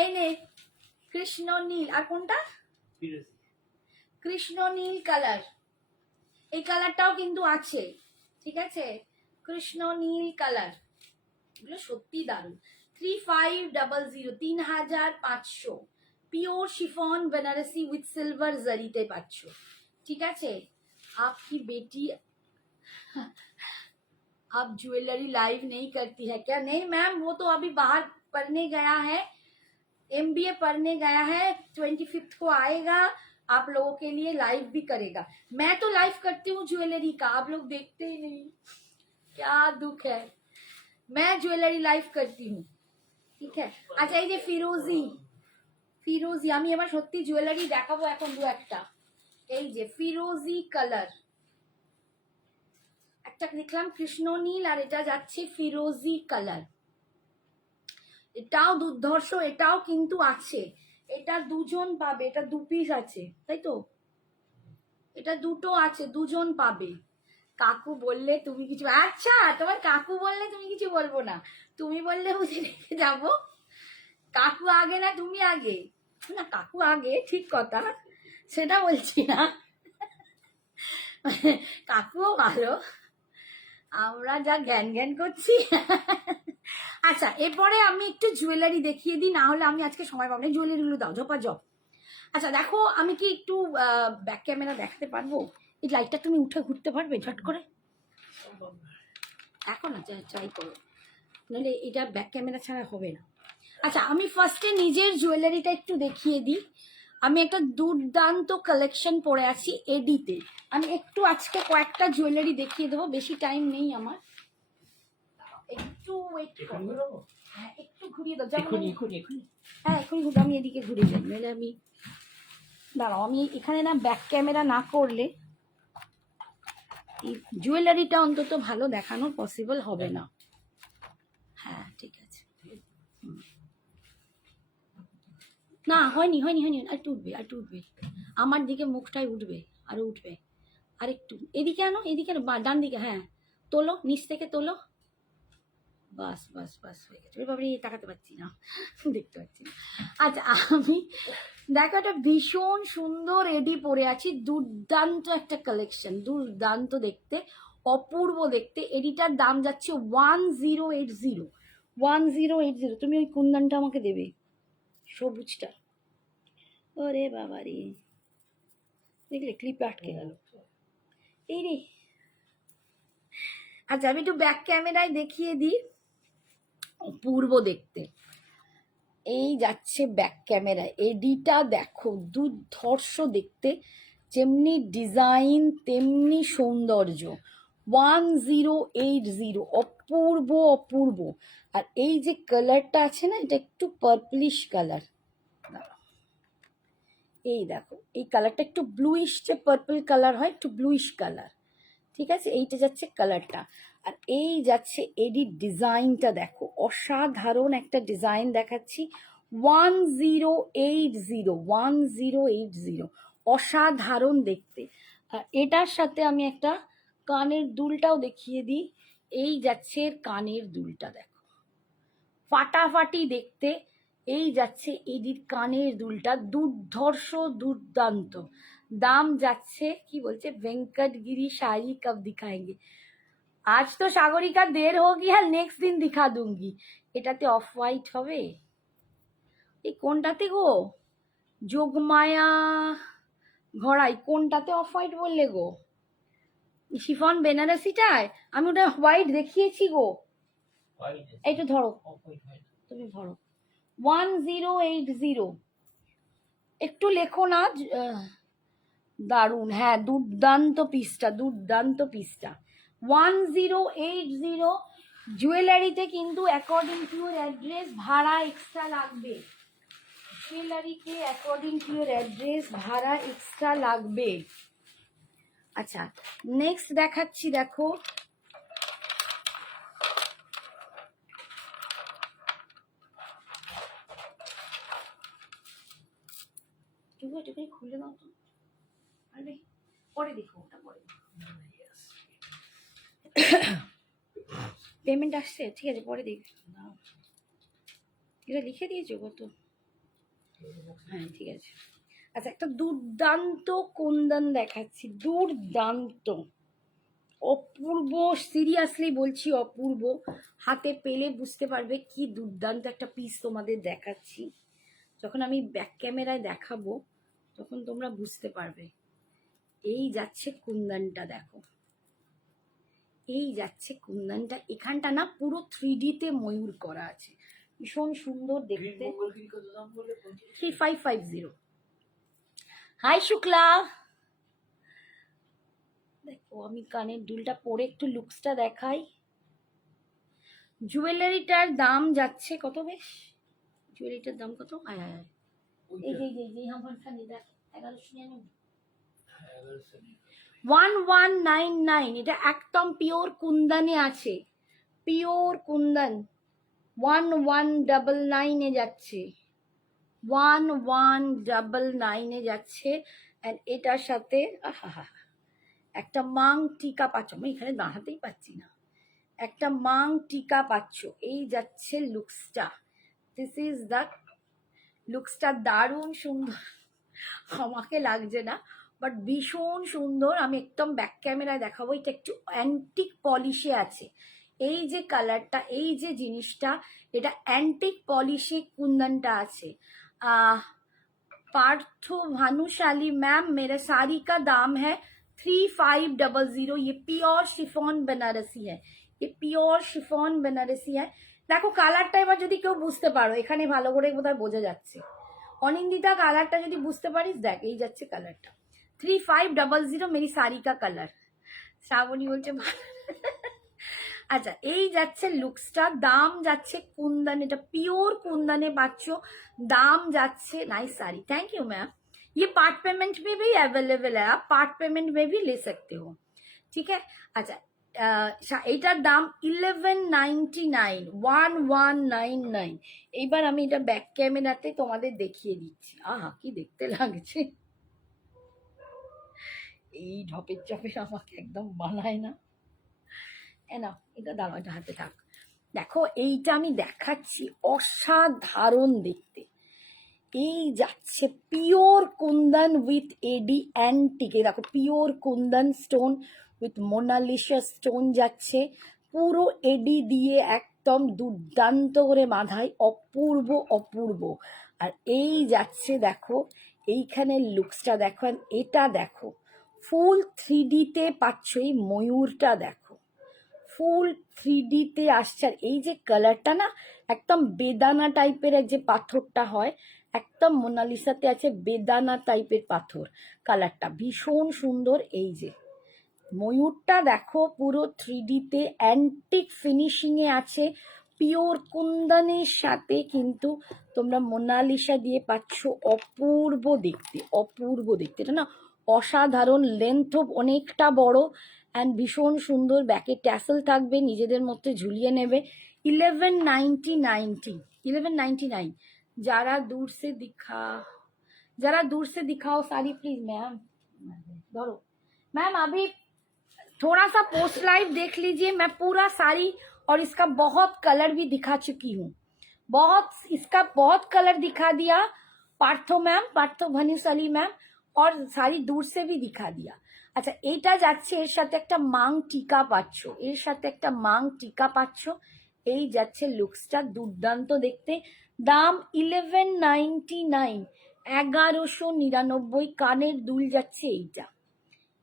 এই নে কৃষ্ণ নীল, আর কোনটা? ফিরোজি। কৃষ্ণ নীল কালার, এই কালারটাও কিন্তু আছে, ঠিক আছে, কৃষ্ণ নীল কালার, এগুলো সত্যি দারুণ। 3500, 3500, pure chiffon Banarasi with silver জরিতে পাচ্ছ। ঠিক আছে, आपकी बेटी अब ज्वेलरी लाइव नहीं करती है क्या? नहीं मैम, वो तो अभी बाहर पढ़ने गया है, MBA पढ़ने गया है, 25 को आएगा, आप लोगों के लिए लाइव भी करेगा। मैं तो लाइव करती हूँ ज्वेलरी का, आप लोग देखते ही नहीं, क्या दुख है। मैं ज्वेलरी लाइव करती हूँ, ঠিক আছে। আচ্ছা, এই যে ফিরোজি, ফিরোজি আমি এবার সত্যি জুয়েলারি দেখাবো এখন দু একটা। এই যে ফিরোজি কালার, একটা দেখলাম কৃষ্ণ নীল, আর এটা যাচ্ছে ফিরোজি কালার। এটাও দুর্ধর্ষ, এটাও কিন্তু আছে, এটা দুজন পাবে, এটা দু পিস আছে, তাই তো, এটা দুটো আছে, দুজন পাবে। কাকু বললে তুমি কিছু, আচ্ছা তোমার কাকু বললে তুমি কিছু বলবো না, তুমি বললে বুঝে রেখে যাবো। কাকু আগে না তুমি আগে? না, কাকু আগে, ঠিক কথা, সেটা বলছি না, কাকুও ভালো, আমরা যা জ্ঞান জ্ঞান করছি। আচ্ছা, এরপরে আমি একটু জুয়েলারি দেখিয়ে দিই, না হলে আমি আজকে সময় পাবো না। জুয়েলারিগুলো দাও ঝপা ঝপ। আচ্ছা দেখো, আমি কি একটু ব্যাক ক্যামেরা দেখাতে পারবো? এই লাইটটা তুমি উঠে ঘুরতে পারবে ঝট করে? এখন না, ট্রাই করো, নাহলে এটা ব্যাক ক্যামেরা ছাড়া হবে না। আচ্ছা, আমি ফার্স্টে নিজের জুয়েলারিটা একটু দেখিয়ে দিই। আমি একটা দুর্দান্ত কালেকশন পরে আছি এডিতে। আমি একটু আজকে কয়েকটা জুয়েলারি দেখিয়ে দেবো, বেশি টাইম নেই আমার, একটু ওয়েট করো। হ্যাঁ, একটু ঘুরিয়ে দাও, হ্যাঁ এখনই ঘুরে, আমি এদিকে ঘুরে যাই, নাহলে আমি, দাঁড়াও আমি এখানে না ব্যাক ক্যামেরা না করলে এই জুয়েলারিটা অন্তত ভালো দেখানো পসিবল হবে না। হ্যাঁ ঠিক আছে, না হয়নি হয়নি হয়নি, আর একটু উঠবে, আর একটু উঠবে, আমার দিকে মুখটাই উঠবে, আরো উঠবে, আর একটু এদিকে আনো, এদিকে আনো, ডান দিকে, হ্যাঁ তোলো, নিচ থেকে তোলো, বাস বাস বাস, হয়ে গেছে। বাবা তাকাতে পারছি না, দেখতে পাচ্ছি না। আচ্ছা, আমি দেখো একটা ভীষণ সুন্দর এডি পরে আছি, দুর্দান্ত একটা কালেকশন, দুর্দান্ত দেখতে, অপূর্ব দেখতে। এডিটার দাম যাচ্ছে 1080, 1080। তুমি ওই কুন্দনটা আমাকে দেবে, সবুজটা। ওরে বাবা রে, দেখলে ক্লিপে আটকে গেল, এই রে। আচ্ছা, আমি একটু ব্যাক ক্যামেরায় দেখিয়ে দিই, অপূর্ব দেখতে। এই যাচ্ছে ব্যাক ক্যামেরায়, এডিটা দেখো, দুর্ধর্ষ দেখতে, যেমনি ডিজাইন তেমনি সৌন্দর্য। 1080, অপূর্ব অপূর্ব। আর এই যে কালারটা আছে না, এটা একটু পার্পলিশ কালার, এই দেখো এই কালারটা একটু ব্লুইশ, যে পার্পল কালার হয়, একটু ব্লুইশ কালার। ঠিক আছে, এইটা যাচ্ছে কালারটা, আর এই যাচ্ছে এডির ডিজাইনটা দেখো, অসাধারণ একটা ডিজাইন দেখাচ্ছি। 1080, 1080, অসাধারণ দেখতে। আর এটার সাথে আমি একটা কানের দুলটাও দেখিয়ে দিই। এই যাচ্ছে এর কানের দুলটা দেখো, ফাটাফাটি দেখতে। এই যাচ্ছে এডির কানের দুলটা, দুর্ধর্ষ দুর্দান্ত। দাম যাচ্ছে, কি বলছে, वेंकटगिरी শাড়ি কব দিখাएंगे, আজ তো সাগরিকা দের হোগি, আর নেক্সট দিন দিখা দুঙ্গি। এটাতে অফ হোয়াইট হবে, এই কোনটাতে গো, যোগমায়া ঘড়াই, কোনটাতে অফ হোয়াইট বললে গো? শিফন বেনারসিটায় আমি ওটা হোয়াইট দেখিয়েছি গো, এইটা ধরো, তুমি ধরো 1080, একটু লেখো না, দারুণ, হ্যাঁ দুর্দান্ত পিসটা, দুর্দান্ত পিসটা। 1080। জুয়েলারিতে কিন্তু অ্যাকর্ডিং টু ইউর অ্যাড্রেস ভাড়া এক্সট্রা লাগবে, জুয়েলারিতে অ্যাকর্ডিং টু ইউর অ্যাড্রেস ভাড়া এক্সট্রা লাগবে। আচ্ছা, নেক্সট দেখাচ্ছি, দেখো টুকু খুলে দাও তো, আরে পরে দেখো, ওটা পরে পেমেন্ট আসছে, ঠিক আছে পরে দেখ, এটা লিখে দিয়েছো কত? হ্যাঁ ঠিক আছে। আচ্ছা, একটা দুর্দান্ত কুন্দন দেখাচ্ছি, দুর্দান্ত, অপূর্ব, সিরিয়াসলি বলছি অপূর্ব। হাতে পেলে বুঝতে পারবে কি দুর্দান্ত একটা পিস তোমাদের দেখাচ্ছি। যখন আমি ব্যাক ক্যামেরায় দেখাবো তখন তোমরা বুঝতে পারবে। এই যাচ্ছে কুন্দনটা, দেখো এই যাচ্ছে কুন্দনটা। এখানটা না পুরো 3D তে ময়ূর করা আছে, ভীষণ সুন্দর গ্রিন দেখতে। মঙ্গলগিরি কত দাম বলে? 3550। হাই শুক্লা, দেখো আমি কানের দুলটা পরে একটু লুকসটা দেখাই। জুয়েলারিটার দাম যাচ্ছে কত বেশ, জুয়েলারিটার দাম কত? আয় আয় আয়। এই যে এই যে আমার খানি দেখ 1199, 1199। এটা একদম পিওর কুন্দনে আছে, পিওর কুন্দন। 1199 এ যাচ্ছে, 1199 এ যাচ্ছে। এন্ড এটার সাথে আহা একটা মাং টিকা পাচ্ছ, আমি এখানে দাঁড়াতেই পাচ্ছি না, একটা মাং টিকা পাচ্ছ। এই যাচ্ছে লুকসটা, দিস ইজ দ্য লুকসটা। দারুণ সুন্দর, আমাকে লাগছে না বাট ভীষণ সুন্দর। আমি একদম ব্যাক ক্যামেরায় দেখাবো। এটা একটু অ্যান্টিক পলিশে আছে, এই যে কালারটা, এই যে জিনিসটা, এটা অ্যান্টিক পলিশে কুন্দনটা আছে। पार्थ भानुशाली मैम, मेरा साड़ी का दाम है 3500। ये प्योर शिफॉन बनारसी है, ये प्योर शिफॉन बनारसी है। দেখো কালারটা এবার যদি কেউ বুঝতে পারো, এখানে ভালো করে বোধহয় বোঝা যাচ্ছে। অনিন্দিতা কালারটা যদি বুঝতে পারিস, দেখ এই যাচ্ছে কালারটা 3500 মেরি শাড়ি কা কালার। শ্রাবণী বলছে আচ্ছা, এই যাচ্ছে লুকসটা। দাম যাচ্ছে कुंदन, এটা পিওর कुंदने পাচ্ছ। दाम যাচ্ছে, nice sari, thank you ma'am. ये पार्ट पेमेंट में भी अवेलेबल है, आप पार्ट पेमेंट में भी ले सकते हो, ठीक है। अच्छा, এটার দাম 1199, 1199। এইবার আমি এটা ব্যাক ক্যামেরাতে তোমাদের দেখিয়ে দিচ্ছি। আহা কি দেখতে লাগছে, এই ঢপের চপের আমাকে একদম বানায় না। না এটা দাঁড়াও, এটা হাতে থাক। দেখো এইটা আমি দেখাচ্ছি, অসাধারণ দেখতে। এই যাচ্ছে পিওর কুন্দন উইথ এডি অ্যান্টিকে, দেখো pure kundan stone with Monalisa stone যাচ্ছে, পুরো এডি দিয়ে একদম দুর্দান্ত করে মাথায়, অপূর্ব অপূর্ব। আর এই যাচ্ছে দেখো এইখানে লুকসটা দেখো, এটা দেখো ফুল 3D তে পাচ্ছ। এই ময়ূরটা দেখো ফুল 3D তে আসছে। আর এই যে কালারটা না, একদম বেদানা টাইপের, যে পাথরটা হয় একদম মোনালিসাতে আছে বেদানা টাইপের পাথর, কালারটা ভীষণ সুন্দর। এই যে ময়ূরটা দেখো পুরো 3D তে অ্যান্টিক ফিনিশিং এ আছে, পিওর কুন্দনের সাথে কিন্তু তোমরা মোনালিসা দিয়ে পাচ্ছ। অপূর্ব দেখতে, অপূর্ব দেখতে। এটা না অসাধারণ, লেন্থ অনেকটা বড় অ্যান্ড ভীষণ সুন্দর। ব্যাকে ট্যাসেল থাকবে, নিজেদের মধ্যে ঝুলিয়ে নেবে। 1199। जरा दूर से दिखाओ साड़ी प्लीज मैम। धरो मैम, अभी थोड़ा सा पोस्ट लाइव देख लीजिए। मैं पूरा साड़ी और इसका बहुत कलर भी दिखा चुकी हूँ, इसका बहुत कलर दिखा दिया पार्थो मैम, पार्थो भानुशाली मैम, और साड़ी दूर से भी दिखा दिया। আচ্ছা, এইটা যাচ্ছে, এর সাথে একটা মাং টিকা পাচ্ছ, এর সাথে একটা মাং টিকা পাচ্ছ। এই যাচ্ছে লুকসটা, দুর্দান্ত দেখতে। দাম 1199, 1199। কানের দুল যাচ্ছে এইটা,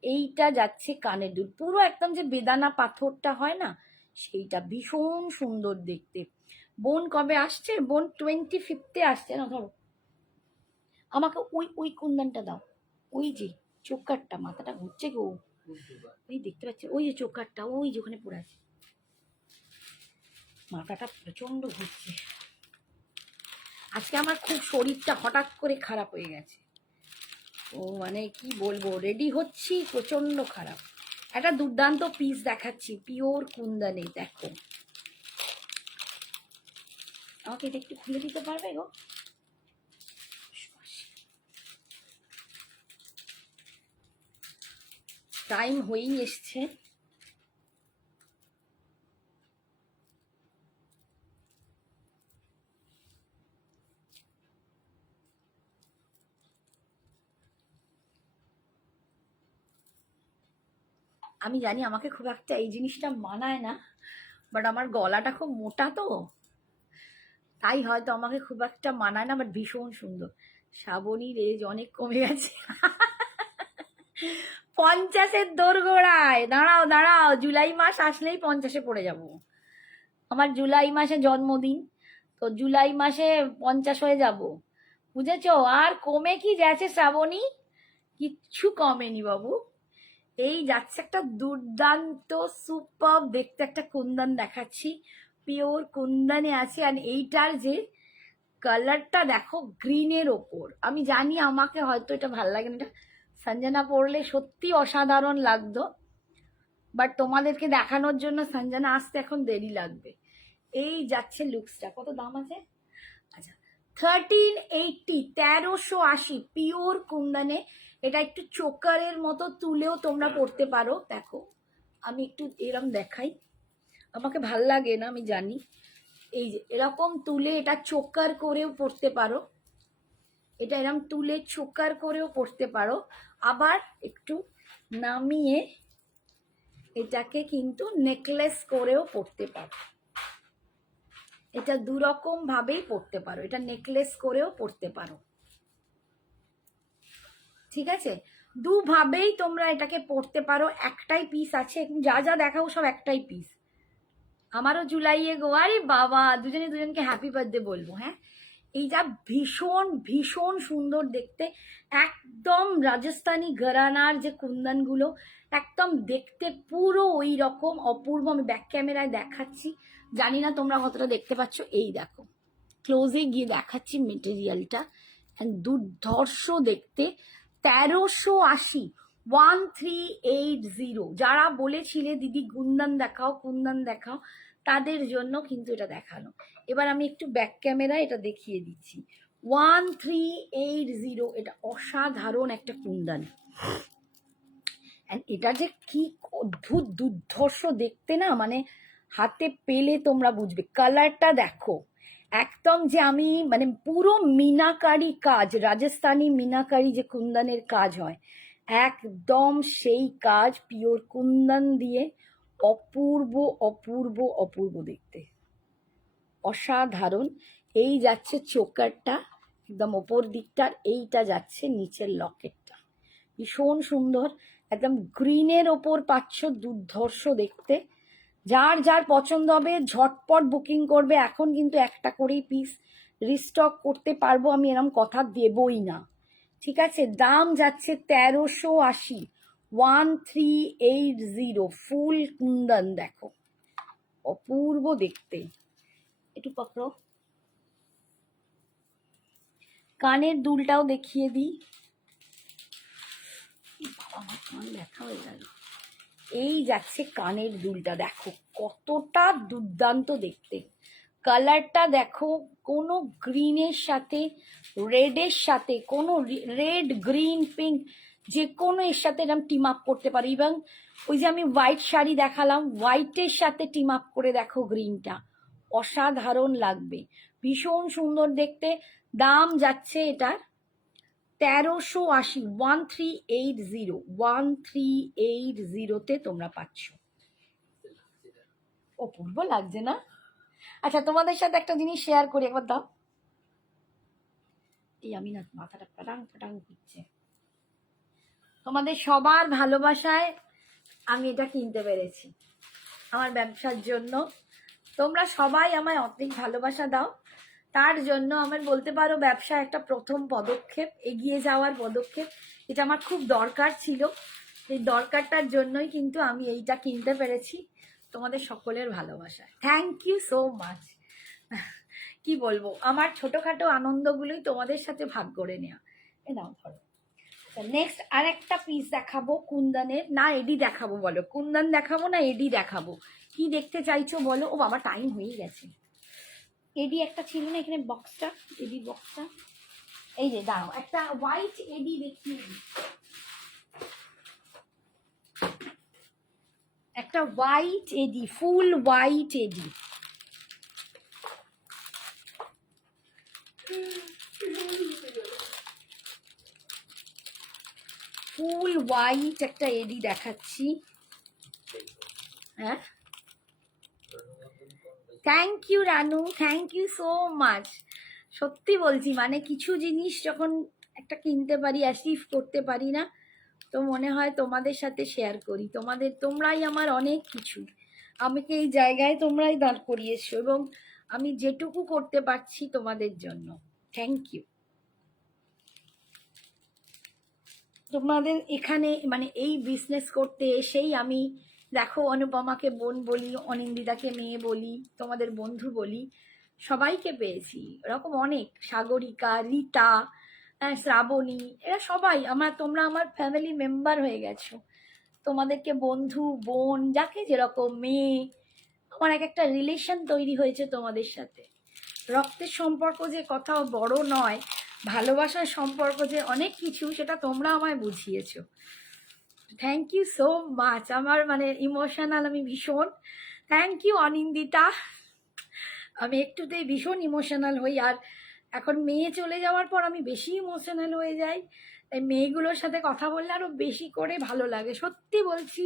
এইটা যাচ্ছে কানের দুল, পুরো একদম যে বেদানা পাথরটা হয় না সেইটা, ভীষণ সুন্দর দেখতে। বোন কবে আসছে? বোন 25 আসছে না। ধরো আমাকে ওই ওই কুন্দনটা দাও, ওই যে চোকারটা, মাথাটা ঘুরছে গো, ওই দেখতে পাচ্ছি ওই যে চোকারটা, ওই যে ওখানে পড়ে আছে, মাথাটা প্রচন্ড ঘুরছে। আজকে আমার খুব শরীরটা হঠাৎ করে খারাপ হয়ে গেছে, ও মানে কি বলবো, রেডি হচ্ছি প্রচন্ড খারাপ। একটা দুর্দান্ত পিস দেখাচ্ছি পিওর কুন্দনে, দেখো। আমাকে এটা একটু খুলে দিতে পারবে গো? টাইম হয়েই এসছে। আমি জানি আমাকে খুব একটা এই জিনিসটা মানায় না, বাট আমার গলাটা খুব মোটা তো, তাই হয়তো আমাকে খুব একটা মানায় না, বাট ভীষণ সুন্দর। শ্রাবণীর এজ অনেক কমে গেছে। 50-এর দোরগোড়ায়। দাঁড়াও দাঁড়াও, জুলাই মাস আসলেই 50-এ পড়ে যাব। আমার জুলাই মাসে জন্মদিন, তো জুলাই মাসে 50 হয়ে যাব, বুঝেছো? আর কমে কি গেছে শ্রাবণী? কিচ্ছু কমেনি বাবু। এই যাচ্ছে একটা দুর্দান্ত সুপার দেখতে একটা কুন্দন দেখাচ্ছি, পিওর কুন্দনে আছে। আর এইটার যে কালারটা দেখো, গ্রিনের ওপর। আমি জানি আমাকে হয়তো এটা ভালো লাগে না, এটা সঞ্জনা পরলে সত্যি অসাধারণ লাগতো, বাট তোমাদেরকে দেখানোর জন্য সঞ্জনা আসতে এখন দেরি লাগবে। এই যাচ্ছে লুকসটা। কত দাম আছে? আচ্ছা, 1380, 1380 পিওর কুন্দনে। এটা একটু চোকারের মতো তুলেও তোমরা পড়তে পারো। দেখো আমি একটু এরম দেখাই, আমাকে ভাল লাগে না আমি জানি। এই যে এরকম তুলে এটা চোকার করেও পড়তে পারো, এটা এরকম তুলে চোকার করেও পড়তে পারো, আবার একটু নামিয়ে এটাকে কিন্তু নেকলেস করেও পড়তে পারো। এটা দুরকম ভাবেই পড়তে পারো, এটা নেকলেস করেও পড়তে পারো, ঠিক আছে? দুভাবেই তোমরা এটাকে পড়তে পারো। একটাই পিস আছে, যা যা দেখাও সব একটাই পিস। আমারও জুলাইয়ে গো, আরে বাবা, দুজনে দুজনকে হ্যাপি বার্থডে বলবো। হ্যাঁ, এই যা ভীষণ ভীষণ সুন্দর দেখতে, একদম রাজস্থানী ঘরানার যে কুন্দনগুলো, একদম দেখতে পুরো ওই রকম অপূর্ব। আমি ব্যাক ক্যামেরায় দেখাচ্ছি, জানি না তোমরা কতটা দেখতে পাচ্ছ। এই দেখো, ক্লোজে গিয়ে দেখাচ্ছি মেটেরিয়ালটা, দুর্ধর্ষ দেখতে। 1380, 1380। যারা বলেছিলে দিদি কুন্দন দেখাও কুন্দন দেখাও, তাদের জন্য কিন্তু এটা দেখানো। এবার আমি একটু ব্যাক ক্যামেরা এটা দেখিয়ে দিচ্ছি। 1380, এটা অসাধারণ একটা কুন্দন। এটা যে কি অদ্ভুত দুর্ধর্ষ দেখতে না, মানে হাতে পেলে তোমরা বুঝবে। কালারটা দেখো, একদম যে আমি মানে পুরো মিনাকারি কাজ, রাজস্থানী মিনাকারি যে কুন্দনের কাজ হয়, একদম সেই কাজ পিওর কুন্দন দিয়ে। অপূর্ব অপূর্ব অপূর্ব দেখতে, অসাধারণ। এই যাচ্ছে চোকারটা একদম ওপর দিকটার, এইটা যাচ্ছে নিচের লকেটটা, ভীষণ সুন্দর। একদম গ্রিনের ওপর পাচ্ছ, দুর্ধর্ষ দেখতে। যার যার পছন্দ হবে ঝটপট বুকিং করবে। এখন কিন্তু একটা করেই পিস রিস্টক করতে পারবো, আমি এরকম কথা দেবই না, ঠিক আছে? দাম যাচ্ছে 1380, 1380। ফুল কুন্দন দেখো, অপূর্ব দেখতে। একটু পকড়ো, কানের দুলটাও দেখিয়ে দিই। বাবা, আমার কান ব্যথা হয়ে গেল। এই যাচ্ছে কানের দুলটা, দেখো কতটা দুর্দান্ত দেখতে। কালারটা দেখো, কোনো গ্রিনের সাথে, রেডের সাথে, কোনো রেড গ্রিন পিঙ্ক যে কোনো এর সাথে এরকম টিম আপ করতে পারি। এবং ওই যে আমি হোয়াইট শাড়ি দেখালাম, হোয়াইটের সাথে টিম আপ করে দেখো গ্রিনটা, অসাধারণ লাগবে, ভীষণ সুন্দর দেখতে। দাম যাচ্ছে এটার 1380, 1380, 1380-তে তোমরা পাচ্ছ। অপূর্ব লাগছে না? আচ্ছা, তোমাদের সাথে একটা জিনিস শেয়ার করি, একবার দাও। এই আমি না, মাথাটা পাটাং পাটাং করছে। তোমাদের সবার ভালোবাসায় আমি এটা কিনতে পেরেছি আমার ব্যবসার জন্য। তোমরা সবাই আমায় অনেক ভালোবাসা দাও, তার জন্য আমার বলতে পারো ব্যবসা একটা প্রথম পদক্ষেপ, এগিয়ে যাওয়ার পদক্ষেপ। এটা আমার খুব দরকার ছিল, এই দরকারটার জন্যই কিন্তু আমি এইটা কিনতে পেরেছি তোমাদের সকলের ভালোবাসা। Thank you so much. কি বলবো, আমার ছোটখাটো আনন্দগুলোই তোমাদের সাথে ভাগ করে নেওয়া। এ নাও ধরো। নেক্সট আর একটা পিস দেখাবো কুন্দনের। না এডি দেখাবো বলো, কুন্দন দেখাবো না এডি দেখাবো? কি দেখতে চাইছো বলো? ও বাবা, টাইম হয়ে গেছে। এডি একটা ছিল না এখানে, বক্সটা, এডি বক্সটা। এই যে দাঁড়াও, একটা হোয়াইট এডি দেখিয়ে দিই। একটা white AD, full white AD. Full white একটা এডি দেখাচ্ছি। হ্যাঁ, thank you Ranu, thank you so much. সত্যি বলছি, মানে কিছু জিনিস যখন একটা কিনতে পারি, অ্যাচিভ করতে পারি না, তো মনে হয় তোমাদের সাথে শেয়ার করি। তোমরাই আমার অনেক কিছু। আমাকে এই জায়গায় তোমরাই দাঁড় করিয়েছো, এবং আমি যেটুকু করতে পারছি তোমাদের জন্য, থ্যাংক ইউ। তোমাদের এখানে মানে এই বিজনেস করতে এসেই আমি, দেখো, অনুপমাকে বোন বলি, অনিন্দিতাকে মেয়ে বলি, তোমাদের বন্ধু বলি, সবাইকে পেয়েছি। এরকম অনেক, সাগরিকা, রীতা, শ্রাবণী, এরা সবাই তোমরা আমার ফ্যামিলি মেম্বার হয়ে গেছো। তোমাদেরকে বন্ধু, বোন, যাকে যেরকম, মেয়ে, আমার এক একটা রিলেশন তৈরি হয়েছে তোমাদের সাথে। রক্তের সম্পর্ক যে কোথাও বড় নয়, ভালোবাসার সম্পর্ক যে অনেক কিছু, সেটা তোমরা আমায় বুঝিয়েছো। Thank you so much. আমার মানে ইমোশনাল আমি ভীষণ। Thank you Anindita. আমি একটুতেই ভীষণ ইমোশনাল হই, আর এখন মেয়ে চলে যাওয়ার পর আমি বেশি ইমোশনাল হয়ে যাই। তাই মেয়েগুলোর সাথে কথা বললে আরো বেশি করে ভালো লাগে, সত্যি বলছি।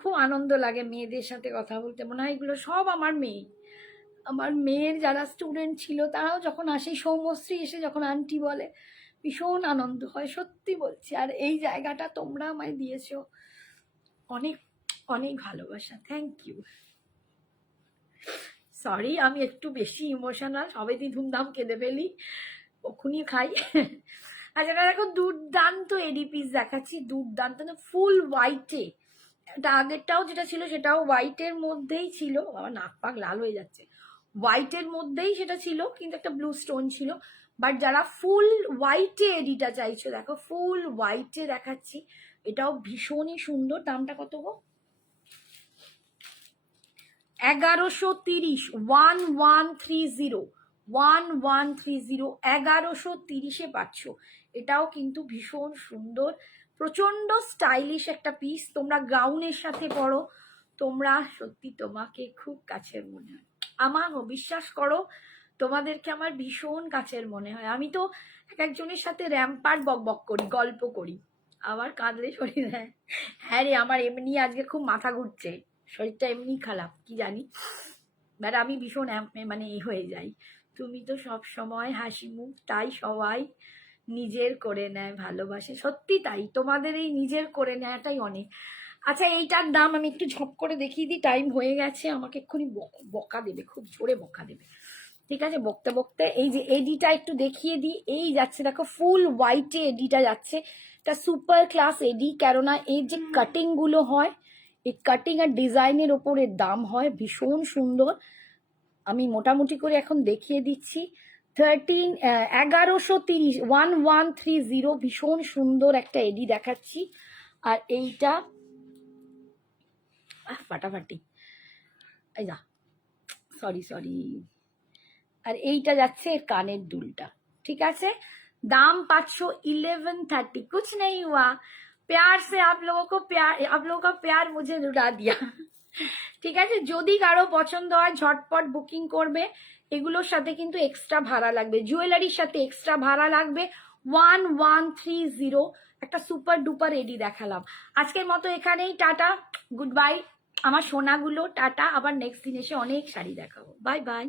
খুব আনন্দ লাগে মেয়েদের সাথে কথা বলতে, মনে হয় এগুলো সব আমার মেয়ে। আমার মেয়ের যারা স্টুডেন্ট ছিল তারাও যখন আসে, সৌমশ্রী এসে যখন আন্টি বলে, ভীষণ আনন্দ হয়, সত্যি বলছি। আর এই জায়গাটা তোমরা আমায় দিয়েছো, অনেক অনেক ভালোবাসা, থ্যাংক ইউ। সরি, আমি একটু বেশি ইমোশনাল, সবেতেই ধুমধাম কেঁদে ফেলি, ওখুনি খাই। আচ্ছা, দেখো, দুর্দান্ত এডি পিস দেখাচ্ছি, দুর্দান্ত, ফুল হোয়াইটে। এটা আগেরটাও যেটা ছিল সেটাও হোয়াইটের মধ্যেই ছিল, আমার নাক পাক লাল হয়ে যাচ্ছে। হোয়াইটের মধ্যেই সেটা ছিল, কিন্তু একটা ব্লু স্টোন ছিল। বাট যারা ফুল হোয়াইটে এডিটা চাইছো, দেখো ফুল হোয়াইটে দেখাচ্ছি, এটাও ভীষণই সুন্দর। দামটা কত গো? 1130, 1130, 1130, 1130-এ পাচ্ছ। এটাও কিন্তু ভীষণ সুন্দর, প্রচন্ড স্টাইলিশ একটা পিস। তোমরা গাউনের সাথে পরো, তোমরা সত্যি, তোমাকে খুব কাছের মনে হয়। আমারও বিশ্বাস করো, তোমাদেরকে আমার ভীষণ কাছের মনে হয়। আমি তো এক একজনের সাথে র্যাম্পার বক বক করি, গল্প করি, আবার কাঁদলে শরীর। হ্যাঁ রে, আমার এমনি আজকে খুব মাথা ঘুরছে, শরীরটা এমনি খারাপ, কি জানি, বাট আমি ভীষণ মানে এই হয়ে যাই। তুমি তো সব সময় হাসি মুখ, তাই সবাই নিজের করে নেয়, ভালোবাসে, সত্যি তাই। তোমাদের এই নিজের করে নেওয়াটাই অনেক। আচ্ছা, এইটার দাম আমি একটু ঝপ করে দেখিয়ে দিই, টাইম হয়ে গেছে, আমাকে এক্ষুনি বকা দেবে, খুব জোরে বকা দেবে। ঠিক আছে, বকতে বকতে এই যে এডিটা একটু দেখিয়ে দিই। এই যাচ্ছে, দেখো ফুল হোয়াইটে এডিটা যাচ্ছে, এটা সুপার ক্লাস এডি, কেননা এই যে কাটিং গুলো হয়, এই কাটিং আর ডিজাইনের ওপরের দাম হয়, ভীষণ সুন্দর। আমি মোটামুটি করে এখন দেখিয়ে দিচ্ছি। 1130, 1130, ভীষণ সুন্দর একটা এডি দেখাচ্ছি। আর এইটা ফাটাফাটি, এই যা, সরি সরি। আর এইটা যাচ্ছে এর কানের দুলটা, ঠিক আছে। दाम 1130, कुछ नहीं हुआ, प्यार से आप लोगों का प्यार मुझे लुटा दिया। ঠিক আছে, যদি কারো পছন্দ হয় ঝটপট বুকিং করবে। এগুলোর সাথে কিন্তু এক্সট্রা ভাড়া লাগবে, জুয়েলারির সাথে এক্সট্রা ভাড়া লাগবে। 1130, একটা সুপার ডুপার এডি দেখালাম। আজকের মতো এখানেই, টাটা, গুড বাই আমার সোনাগুলো, টাটা। আবার নেক্সট দিন এসে অনেক শাড়ি দেখাবো, বাই বাই।